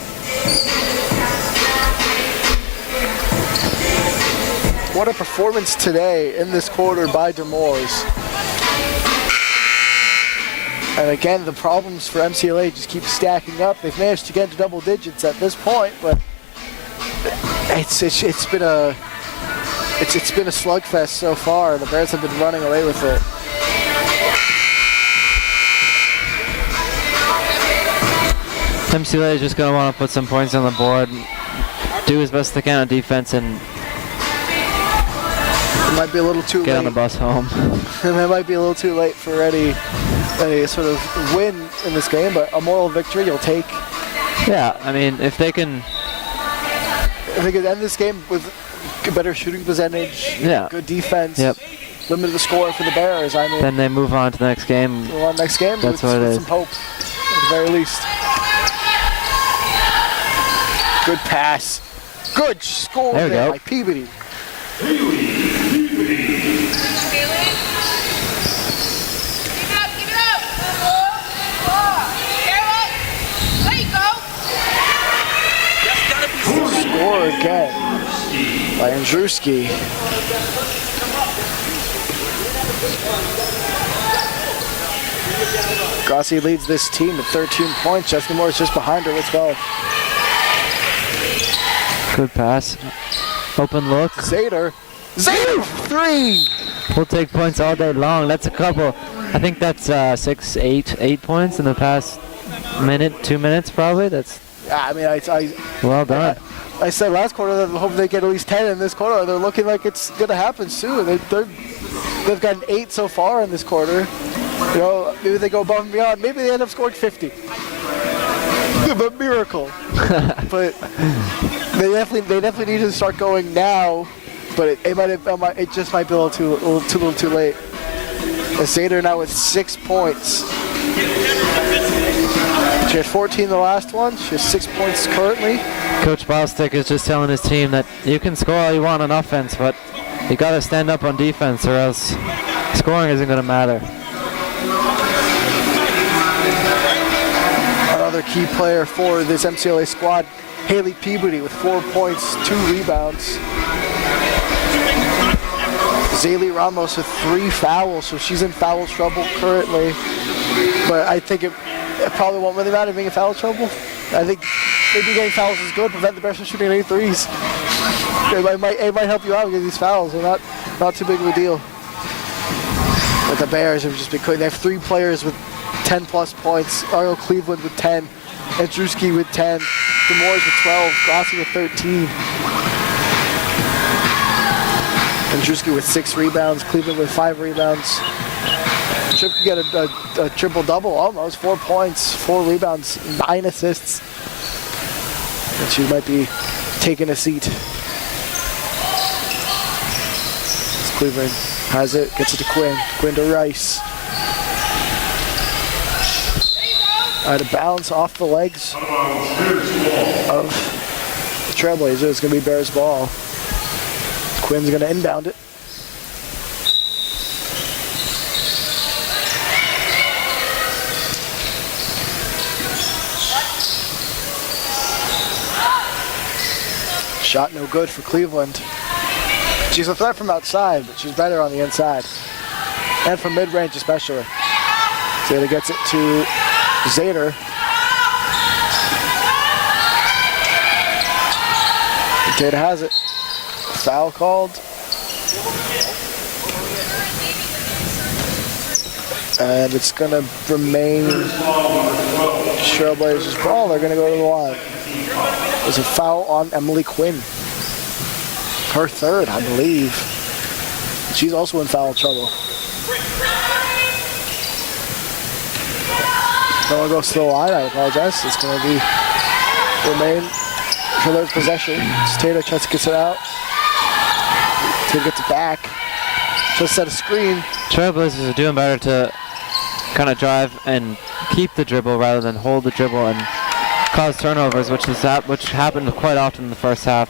What a performance today in this quarter by DeMoores. And again, the problems for MCLA just keep stacking up. They've managed to get into double digits at this point, but it's been a slugfest so far. The Bears have been running away with it. MCLA is just going to want to put some points on the board, do his best they can on defense, and it might be a little too late. Get on the bus home. It might be a little too late for any sort of win in this game, but a moral victory you'll take. Yeah, I mean, if they can end this game with better shooting percentage, yeah, good defense, yep, limit the score for the Bears. I mean, then they move on to the next game. Move on to the next game. That's what it is. Some hope, at the very least. Good pass. Good score there by Peabody. Score again by Andruski. Grassi leads this team with 13 points. Justin Moore is just behind her. Let's go. Good pass. Open look. Zader. Three! We'll take points all day long. That's a couple. I think that's 8 points in the past minute, 2 minutes probably. That's. Yeah, I mean, well done. I said last quarter that I hope they get at least 10 in this quarter. They're looking like it's going to happen soon. They've gotten 8 so far in this quarter. You know, maybe they go above and beyond. Maybe they end up scoring 50. But the miracle. But they definitely need to start going now. But it just might be a little too late. Zader now with 6 points. She had 14 the last one. She has 6 points currently. Coach Bostic is just telling his team that you can score all you want on offense, but you got to stand up on defense, or else scoring isn't going to matter. Another key player for this MCLA squad, Haley Peabody with 4 points, 2 rebounds. Zaylee Ramos with 3 fouls, so she's in foul trouble currently. But I think it probably won't really matter being in foul trouble. I think maybe getting fouls is good, prevent the Bears from shooting any threes. It might help you out with these fouls. They're not too big of a deal. But the Bears have just been quick. They have 3 players with 10 plus points. Ariel Cleveland with 10, Andruski with 10, Demores with 12, Grossi with 13. Andruski with 6 rebounds, Cleveland with 5 rebounds. Tripp could get a triple-double almost, 4 points, 4 rebounds, 9 assists. And she might be taking a seat. Cleveland has it, gets it to Quinn. Quinn to Rice. Out of bounds off the legs of the Trailblazers. It's going to be Bears ball. Quinn's going to inbound it. Shot no good for Cleveland. She's a threat from outside, but she's better on the inside. And from mid-range especially. Zader gets it to Zader. Tater has it. Foul called. And it's going to remain Trailblazers ball. They're going to go to the line. There's a foul on Emily Quinn. Her third, I believe. She's also in foul trouble. No one goes to the line, I apologize. It's going to be remain Trailblazers possession. Tater tries to get it out. Tater gets it back. Tries to set a screen. Trailblazers are doing better to kind of drive and keep the dribble rather than hold the dribble and cause turnovers, which happened quite often in the first half.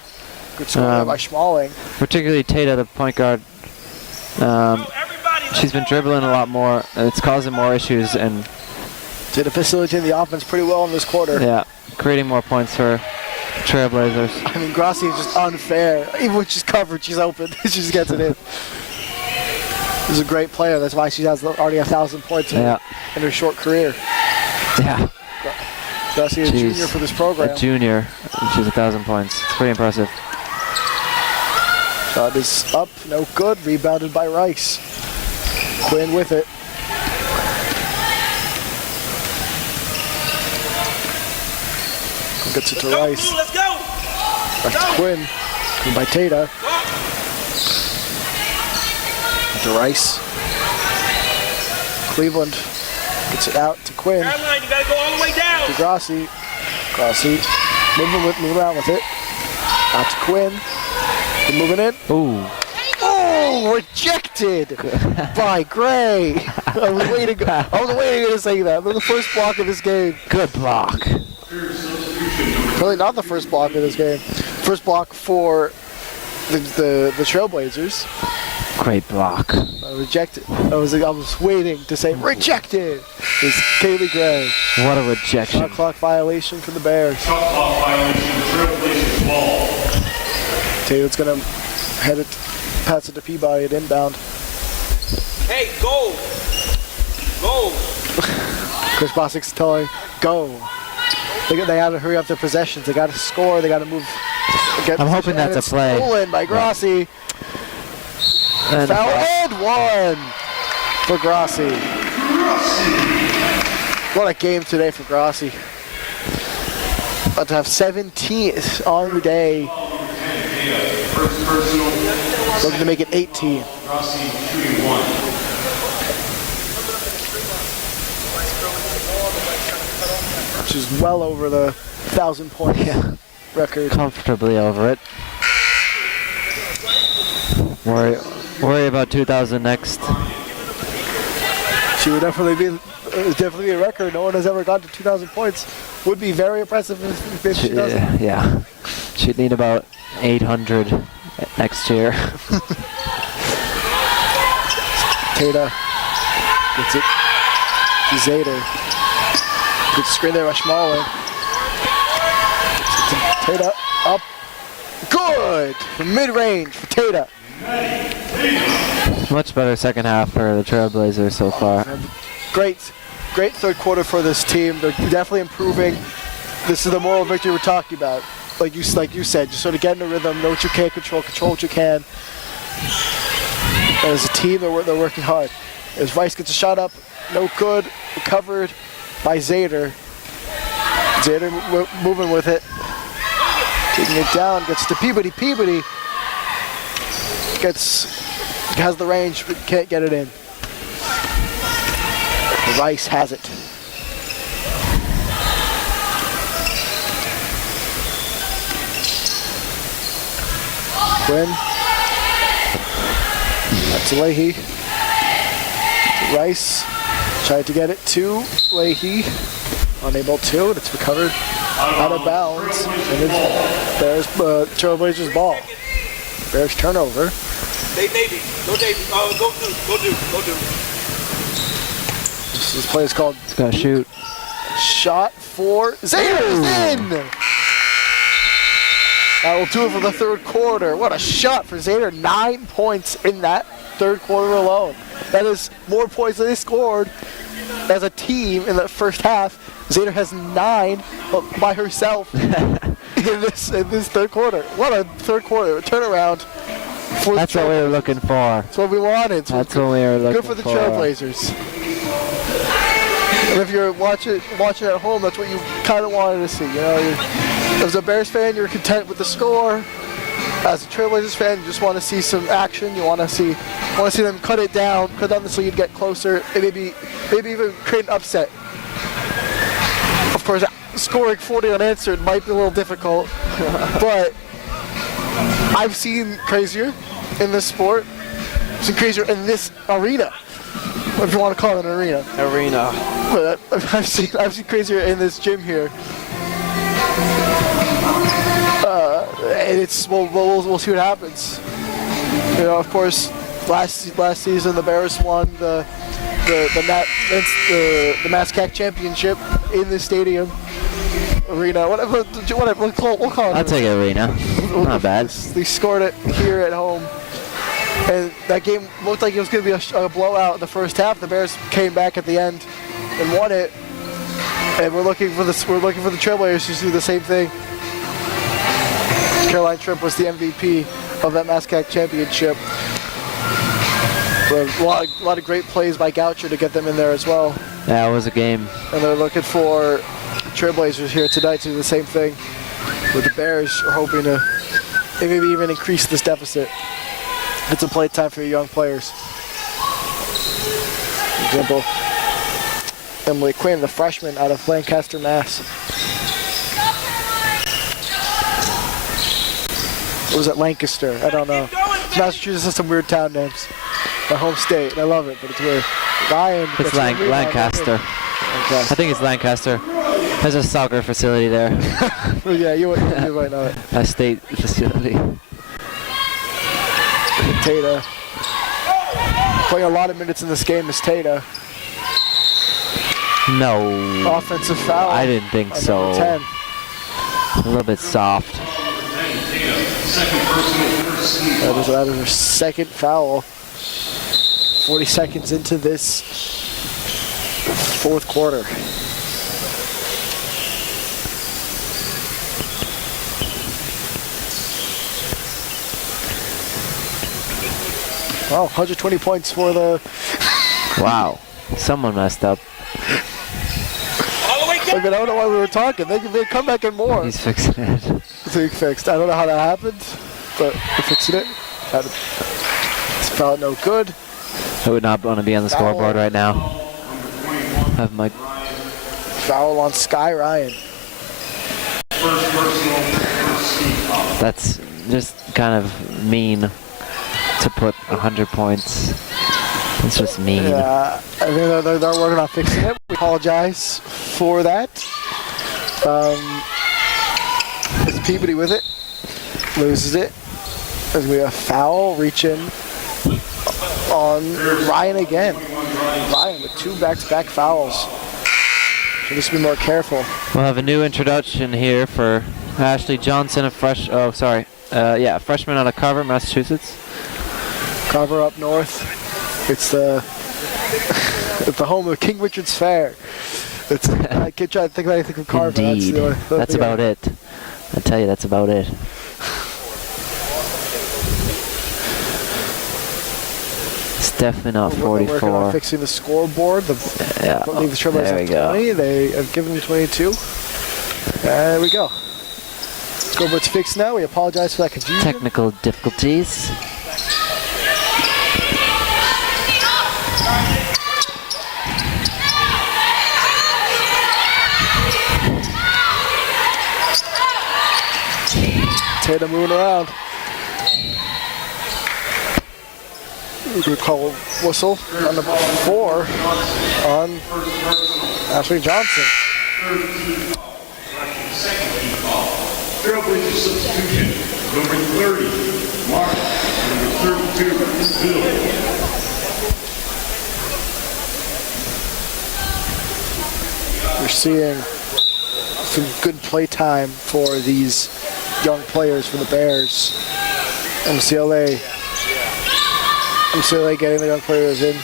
Good score by Schmalling. Particularly Tata, the point guard. She's been dribbling a lot more, and it's causing more issues. And Tata facilitating the offense pretty well in this quarter. Yeah, creating more points for Trailblazers. I mean, Grossi is just unfair. Even when she's covered, she's open. She just gets it in. She's a great player. That's why she has already 1,000 points in her short career. Yeah. Grossi is a junior for this program. A junior. She's 1,000 points. It's pretty impressive. Shot is up, no good. Rebounded by Rice. Quinn with it. Gets it to Rice. Let's go. Back to Quinn. Quinn by Tata. To Rice. Cleveland gets it out to Quinn. Caroline, you gotta go all the way down. To Grossi. Grossi moving around with it. Out to Quinn. They're moving in. Ooh. Oh, rejected by Gray. I was waiting to say that. The first block of this game. Good block. Probably not the first block of this game. First block for the Trailblazers. Great block. Rejected. I was waiting to say rejected. It's Kaylee Gray. What a rejection. Shot clock violation for the Bears. Shot clock violation, Trailblazers ball. Taylor's gonna pass it to Peabody at inbound. Hey, go. Go. Chris Bostic's telling go. They got to hurry up their possessions. They got to score. They got to move. I'm hoping that's a play. Stolen by Grossi. And foul and one for Grossi. What a game today for Grossi. About to have 17 on the day. Looking to make it 18. which is well over the 1,000-point record. Comfortably over it. Worry about 2,000 next. She would definitely be a record. No one has ever gotten to 2,000 points. Would be very impressive if she does it. Yeah. She'd need about 800 next year. Tata gets it to Zader. Good screen there by Schmaling. Tata up. Good! From mid-range for Tata. Much better second half for the Trailblazers so far. Great third quarter for this team. They're definitely improving. This is the moral victory we're talking about. Like you said, just sort of get in a rhythm, know what you can control what you can. And as a team, they're working hard. As Rice gets a shot up, no good, recovered by Zader. Zader moving with it. Taking it down, gets to Peabody. Peabody has the range, but can't get it in. Rice has it. Quinn. That's Leahy. Rice tried to get it to Leahy. Unable to, and it's recovered out of bounds. And it's Bears, Trailblazers ball. Bears turnover. Navy. Go Navy. Go do. This play is called. It's gonna shoot. Shot for Zader in! That will do it for the third quarter. What a shot for Zader. 9 points in that third quarter alone. That is more points than they scored as a team in the first half. Zader has 9 by herself in this third quarter. What a third quarter turnaround. That's what we were looking for. That's what we wanted. That's what we were looking for. Good for the Trailblazers. And if you're watching at home, that's what you kind of wanted to see. You know, as a Bears fan, you're content with the score. As a Trailblazers fan, you just want to see some action. You want to see them cut it down this lead, get closer, and maybe even create an upset. Of course, scoring 40 unanswered might be a little difficult, but I've seen crazier in this sport. I've seen crazier in this arena, if you want to call it an arena. But I've seen crazier in this gym here. And we'll see what happens. You know, of course, last season the Bears won the MASCAC championship in the stadium arena. Whatever we'll call it. I'll take it arena. Not bad. They scored it here at home, and that game looked like it was going to be a blowout in the first half. The Bears came back at the end and won it, and we're looking for the Trailblazers to do the same thing. Caroline Shrimp was the MVP of that MASCAC championship. A lot of great plays by Goucher to get them in there as well. Yeah, it was a game. And they're looking for Trailblazers here tonight to do the same thing. But the Bears are hoping to maybe even increase this deficit. It's a play time for your young players. For example, Emily Quinn, the freshman out of Lancaster, Mass. Or was it Lancaster? I don't know. Massachusetts has some weird town names. My home state, and I love it, but it's weird. Ryan. It's Lancaster. Okay. I think it's Lancaster. There's a soccer facility there. Yeah, you might know it. A state facility. Tata. Playing a lot of minutes in this game is Tata. No. Offensive foul. I didn't think so. 10. A little bit soft. That is her second foul. 40 seconds into this fourth quarter. Wow, 120 points for the... Wow. Someone messed up. I don't know why we were talking. They can come back and more. He's fixing it. It's being fixed. I don't know how that happened, but they're fixing it. It's foul no good. I would not want to be on the scoreboard right now. Have my Foul on Sky Ryan. First personal, first team foul. That's just kind of mean to put 100 points. It's just mean. Yeah, I think they're working on fixing it. We apologize for that. It's Peabody with it. Loses it. There's going to be a foul reaching on Ryan again. Ryan with 2 back-to-back fouls. So just be more careful. We'll have a new introduction here for Ashley Johnson, a freshman out of Carver, Massachusetts. Carver up north. It's the it's the home of King Richard's Fair. I can't try to think of anything from Carver. Indeed. That's about it. I tell you, that's about it. It's definitely not We're working 44. on fixing the scoreboard. I believe the Trailblazers there we have go. 20. They have given them 22. There we go. Scoreboard's fixed now. We apologize for that confusion. Technical difficulties. Tatum moving around. We're going to call a whistle on number 4 on Ashley Johnson. Second team foul. Trailblazer substitution. Number 30, Mark. Number 32, Bill. We're seeing some good play time for these young players for the Bears. MCLA getting the young players in.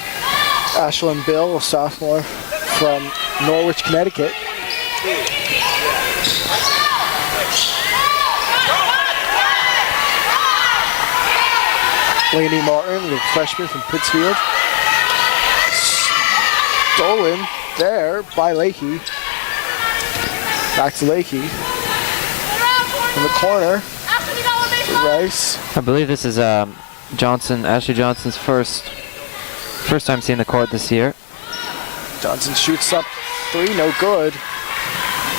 Ashlyn Bill, a sophomore from Norwich, Connecticut. Lainey Martin, the freshman from Pittsfield. Stolen there by Leahy. Back to Leahy. In the corner. Rice. I believe this is Ashley Johnson's first time seeing the court this year. Johnson shoots up 3, no good.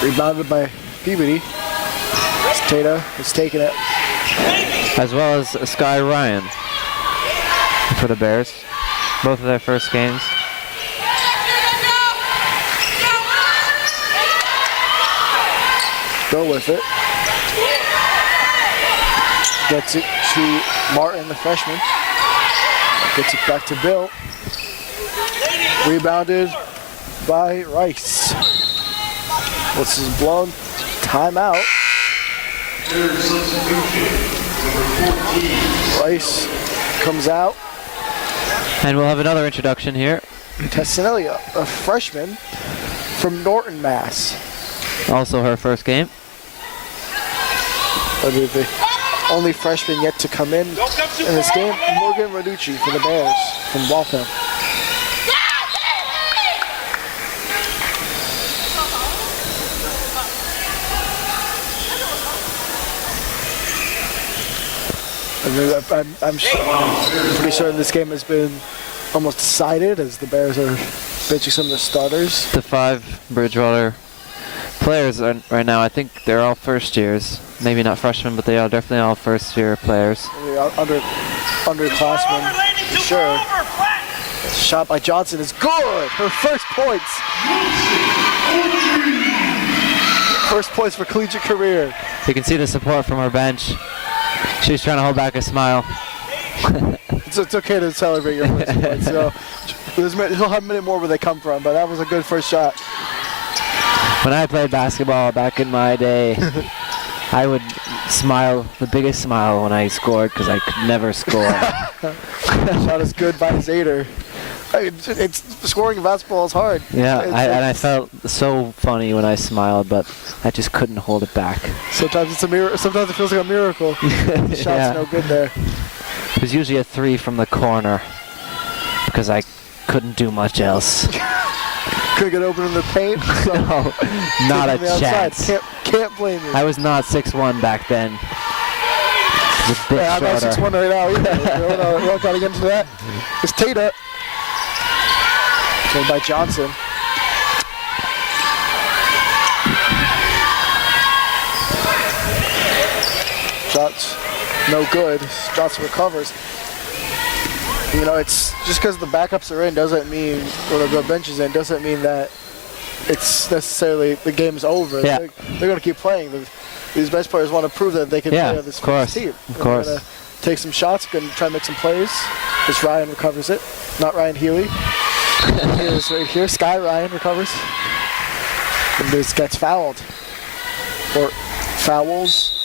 Rebounded by Peabody. Tata is taking it. As well as Sky Ryan for the Bears. Both of their first games. Go with it. Gets it to Martin, the freshman. Gets it back to Bill. Rebounded by Rice. This is blown. Timeout. Third substitution. Number 14. Rice comes out. And we'll have another introduction here. Tessanelli, a freshman from Norton, Mass. Also her first game. That'll be the only freshman yet to come in this game. Morgan Raducci for the Bears from Waltham. I'm pretty certain this game has been almost decided as the Bears are benching some of the starters. The 5 Bridgewater players right now, I think they're all first years. Maybe not freshmen, but they are definitely all first year players. Underclassmen, for sure. Shot by Johnson is good. Her first points. First points for collegiate career. You can see the support from her bench. She's trying to hold back a smile. It's okay to celebrate your first points. So he'll have a minute more where they come from, but that was a good first shot. When I played basketball back in my day, I would smile, the biggest smile when I scored, because I could never score. Shot is good by Zader. It's scoring in basketball is hard. Yeah, and I felt so funny when I smiled, but I just couldn't hold it back. Sometimes it's a miracle. Sometimes it feels like a miracle. The shot's Yeah. no good there. It was usually a 3 from the corner, because I couldn't do much else. Couldn't get open in the paint. So No, not a on the outside. chance. Can't blame you. I was not 6'1" back then. I was a bit I'm not shorter. 6'1" right now either. We're not going to get into that. It's Tata. Played by Johnson. Shots no good. Johnson recovers. You know, it's just because the backups are in doesn't mean, or the bench is in, doesn't mean that it's necessarily the game's over. Yeah. They're going to keep playing. These bench players want to prove that they can play on this team. Of course. They're going to take some shots, going to try and make some plays. This Ryan recovers it. Not Ryan Healy. Here's right here. Sky Ryan recovers. And this gets fouled. Or fouls.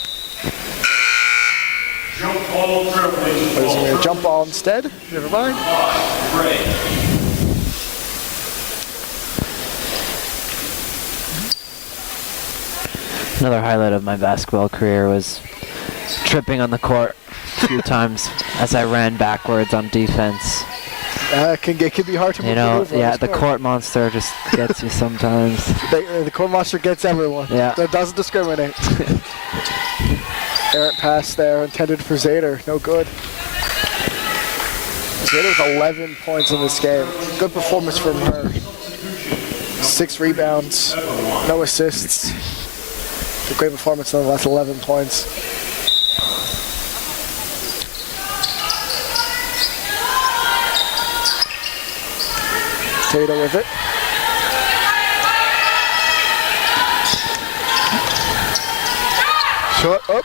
Jump ball, There's a jump ball instead. Never mind. Another highlight of my basketball career was tripping on the court a few times as I ran backwards on defense. It can be hard to move. Yeah, the court monster just gets you sometimes. The court monster gets everyone. Yeah. That doesn't discriminate. Errant pass there intended for Zader. No good. Zader with 11 points in this game. Good performance from her. 6 rebounds, no assists. A great performance nonetheless, 11 points. Tatum with it. Short up.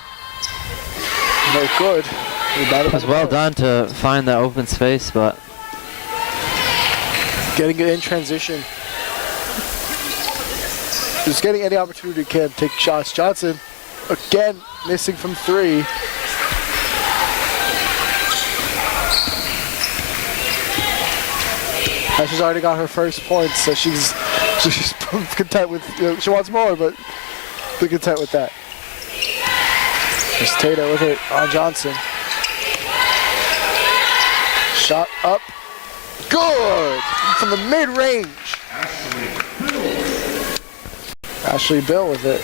No good. It was well done to find that open space, but getting it in transition. Just getting any opportunity can take shots. Johnson, again, missing from 3. She's already got her first points, so she's content with, she wants more, but be content with that. There's Tatum with it on Johnson. Shot up. Good! From the mid-range. Ashley Bill with it.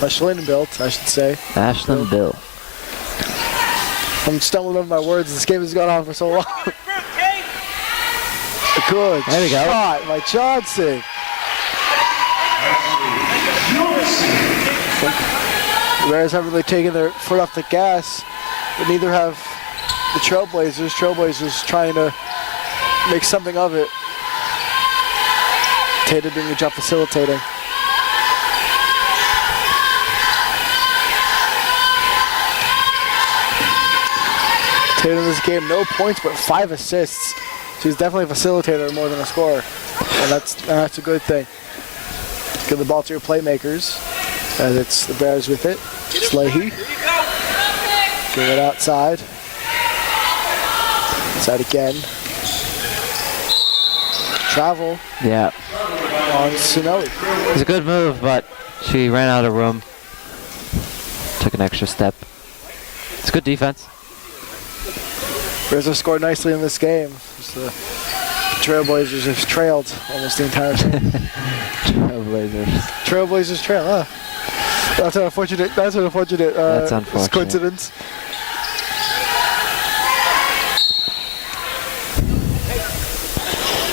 Ashlyn Bilt, I should say. Ashlyn Bill. I'm stumbling over my words. This game has gone on for so long. Good There we go. shot by Johnson. The Bears haven't really taken their foot off the gas, but neither have the Trailblazers. Trailblazers trying to make something of it. Tatum doing a job facilitating. Tatum in this game, no points, but 5 assists. She's definitely a facilitator more than a scorer, and that's a good thing. Give the ball to your playmakers, as it's the Bears with it. It's Leahy. Give it outside. Outside again. Travel. Yeah. On Sinelli. It was a good move, but she ran out of room. Took an extra step. It's good defense. Bears have scored nicely in this game. The Trailblazers have trailed almost the entire time. Trailblazers trail, huh? That's an unfortunate That's unfortunate. coincidence.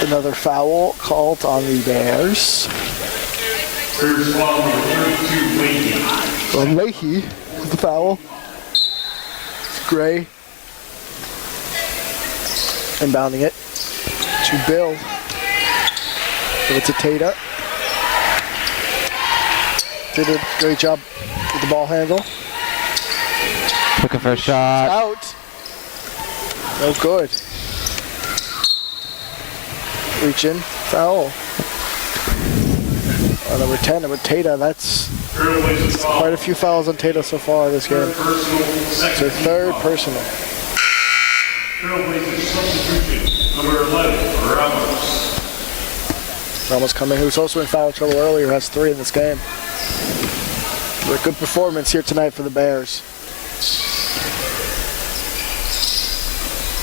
Another foul called on the Bears. Bears foul number 32, Leahy. On Leahy with the foul. It's Gray. Inbounding it to Bill. Give it to Tata. Did a great job with the ball handle. Looking for a shot. Out. No good. Reach in. Foul. Number 10, number Tata. That's quite a few fouls on Tata so far this game. It's their 3rd personal. Trailblazers substitution, number 11, Ramos. Ramos coming, who's also in foul trouble earlier, has 3 in this game. But a good performance here tonight for the Bears.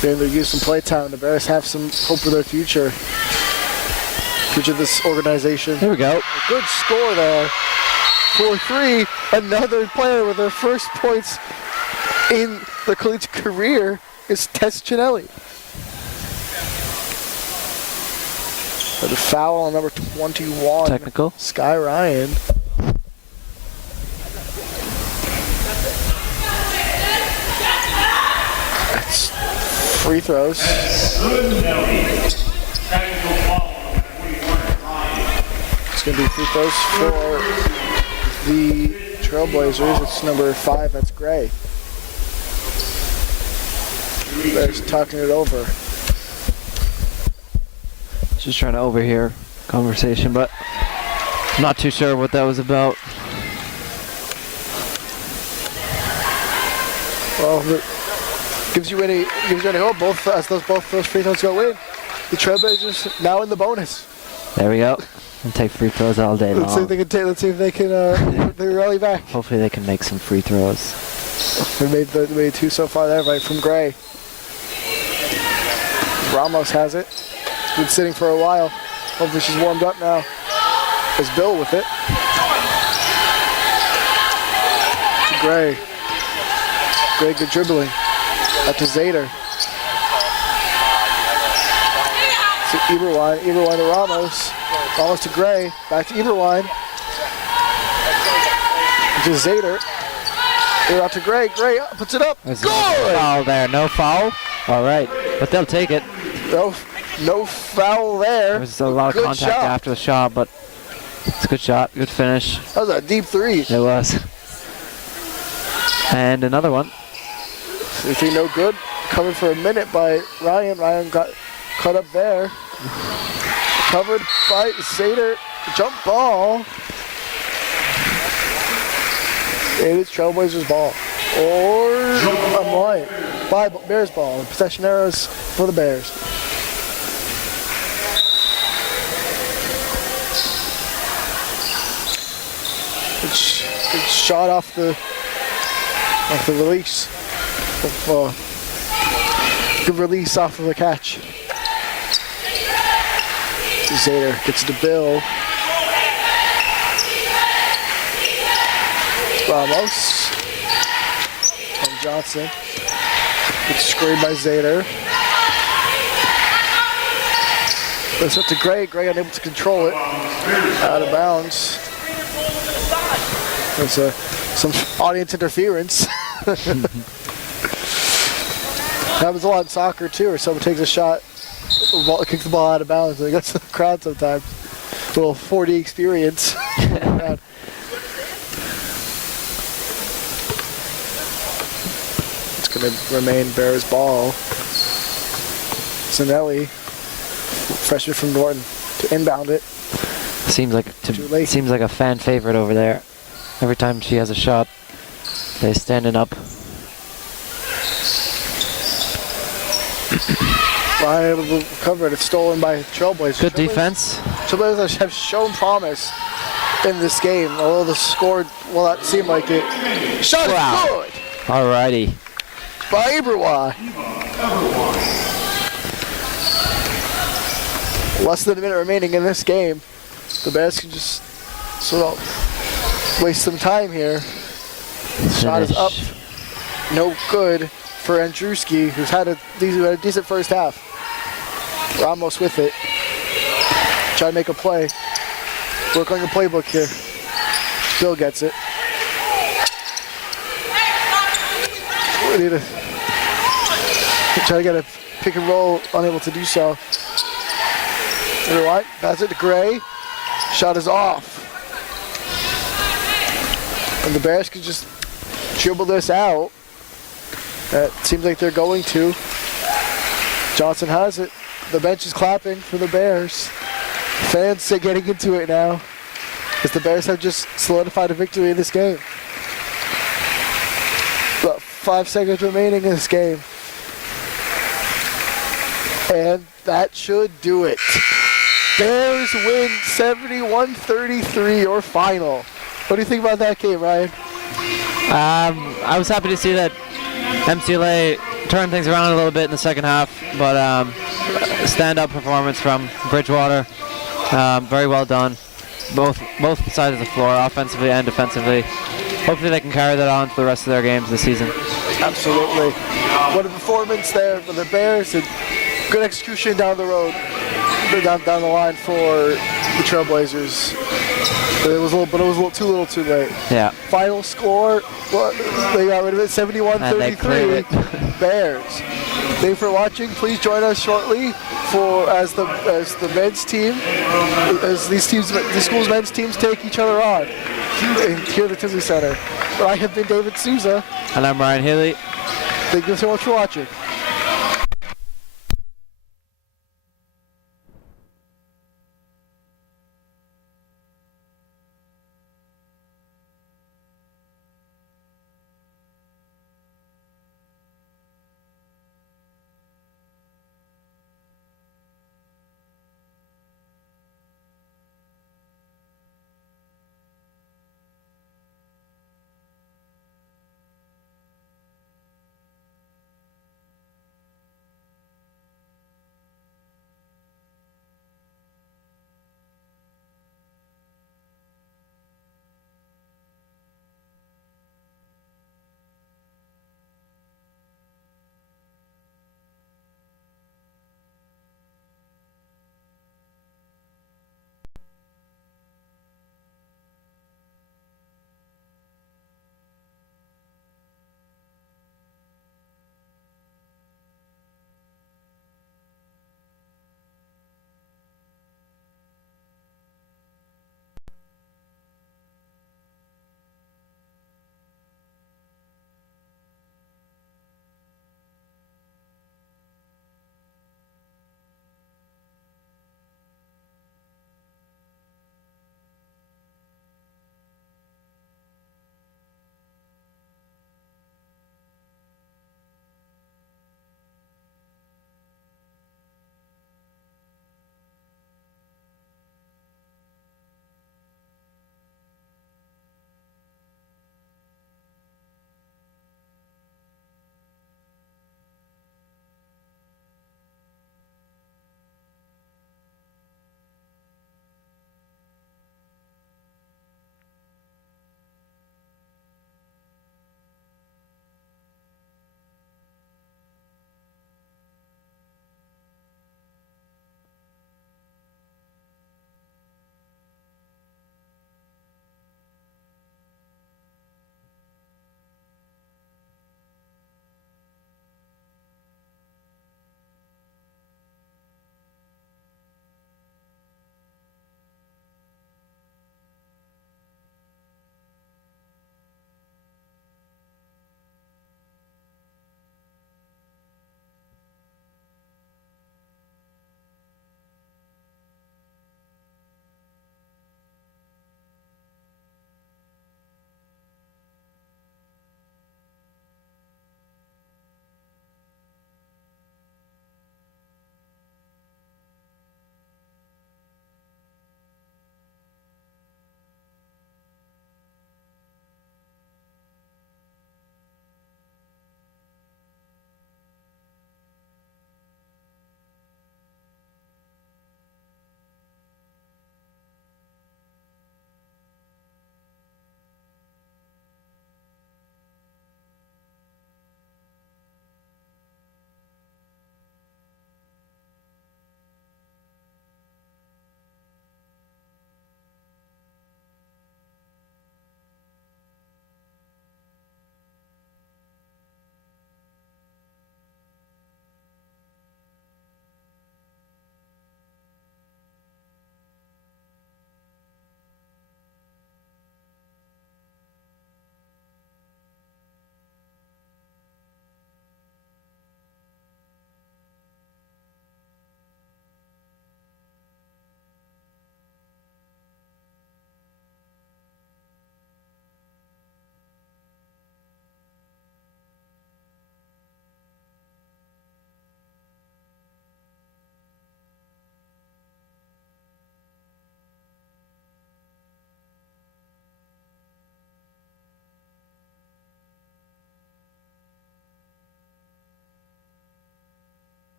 Getting their use some play time. The Bears have some hope for their future. Future of this organization. Here we go. A good score there. 4-3. Another player with their first points in their collegiate career is Tess Chinelli. But a foul on number 21. Technical. Sky Ryan. Free throws. It's going to be free throws for the Trailblazers. It's number 5, that's Gray. Bears talking it over. Just trying to overhear conversation, but I'm not too sure what that was about. Well, gives you any hope. Both those free throws go in. The Trailblazers now in the bonus. There we go. I'll take free throws all day Let's see long. if they can they rally back. Hopefully they can make some free throws. We made 2 so far there, right from Gray. Ramos has it. It's been sitting for a while. Hopefully she's warmed up now. There's Bill with it. To Gray. Gray good dribbling. Up to Zader. To Eberwein. Eberwein to Ramos. Ramos to Gray. Back to Eberwein. To Zader. They're out to Gray. Gray puts it up. There's Good! no foul there. No foul? All right. But they'll take it. No foul there. There was a lot of Good contact shot. after the shot, but it's a good shot. Good finish. That was a deep 3. It was. And another one. Is he no good? Covered for a minute by Ryan. Ryan got cut up there. Covered by Zader. Jump ball. It is Trailblazers ball. Or I'm lying. Bears ball. Possession arrows for the Bears. It's shot off the release. Good release off of the catch. Zader gets it to Bill. Ramos. And Johnson. Gets screened by Zader. It's up to Gray. Gray unable to control it. Out of bounds. There's some audience interference. Happens a lot in soccer too, or someone takes a shot, kicks the ball out of bounds, and it gets to the crowd sometimes. A little 4D experience. It's going to remain Bears ball. Zanelli, freshman from Norton, to inbound it. Seems like a fan favorite over there. Every time she has a shot, they're standing up. Ryan able to recover it. It's stolen by Trailblazers. Good defense. Trailblazers have shown promise in this game, although the score will not seem like it. Shot is good Alrighty. by Eberwein. Less than a minute remaining in this game. The Bears can just sort of waste some time here. Shot is up. No good for Andruski, who's had a decent first half. Ramos with it. Try to make a play. Work on your playbook here. Bill gets it. We need to try to get a pick and roll, unable to do so. Right, pass it to Gray. Shot is off. And the Bears could just dribble this out. That seems like they're going to. Johnson has it. The bench is clapping for the Bears. Fans are getting into it now, because the Bears have just solidified a victory in this game. About 5 seconds remaining in this game. And that should do it. Bears win 71-33, your final. What do you think about that game, Ryan? I was happy to see that MCLA turned things around a little bit in the second half, but stand-up performance from Bridgewater. Very well done. Both sides of the floor, offensively and defensively. Hopefully they can carry that on for the rest of their games this season. Absolutely. What a performance there for the Bears, and good execution down the road, down the line for the Trailblazers. It was a little too little too late. Yeah. Final score, well, they got rid of it, 71-33, Bears. Thank you for watching. Please join us shortly as the men's team, as these schools' men's teams take each other on here at the Tinsley Center. I have been David Souza. And I'm Ryan Haley. Thank you so much for watching.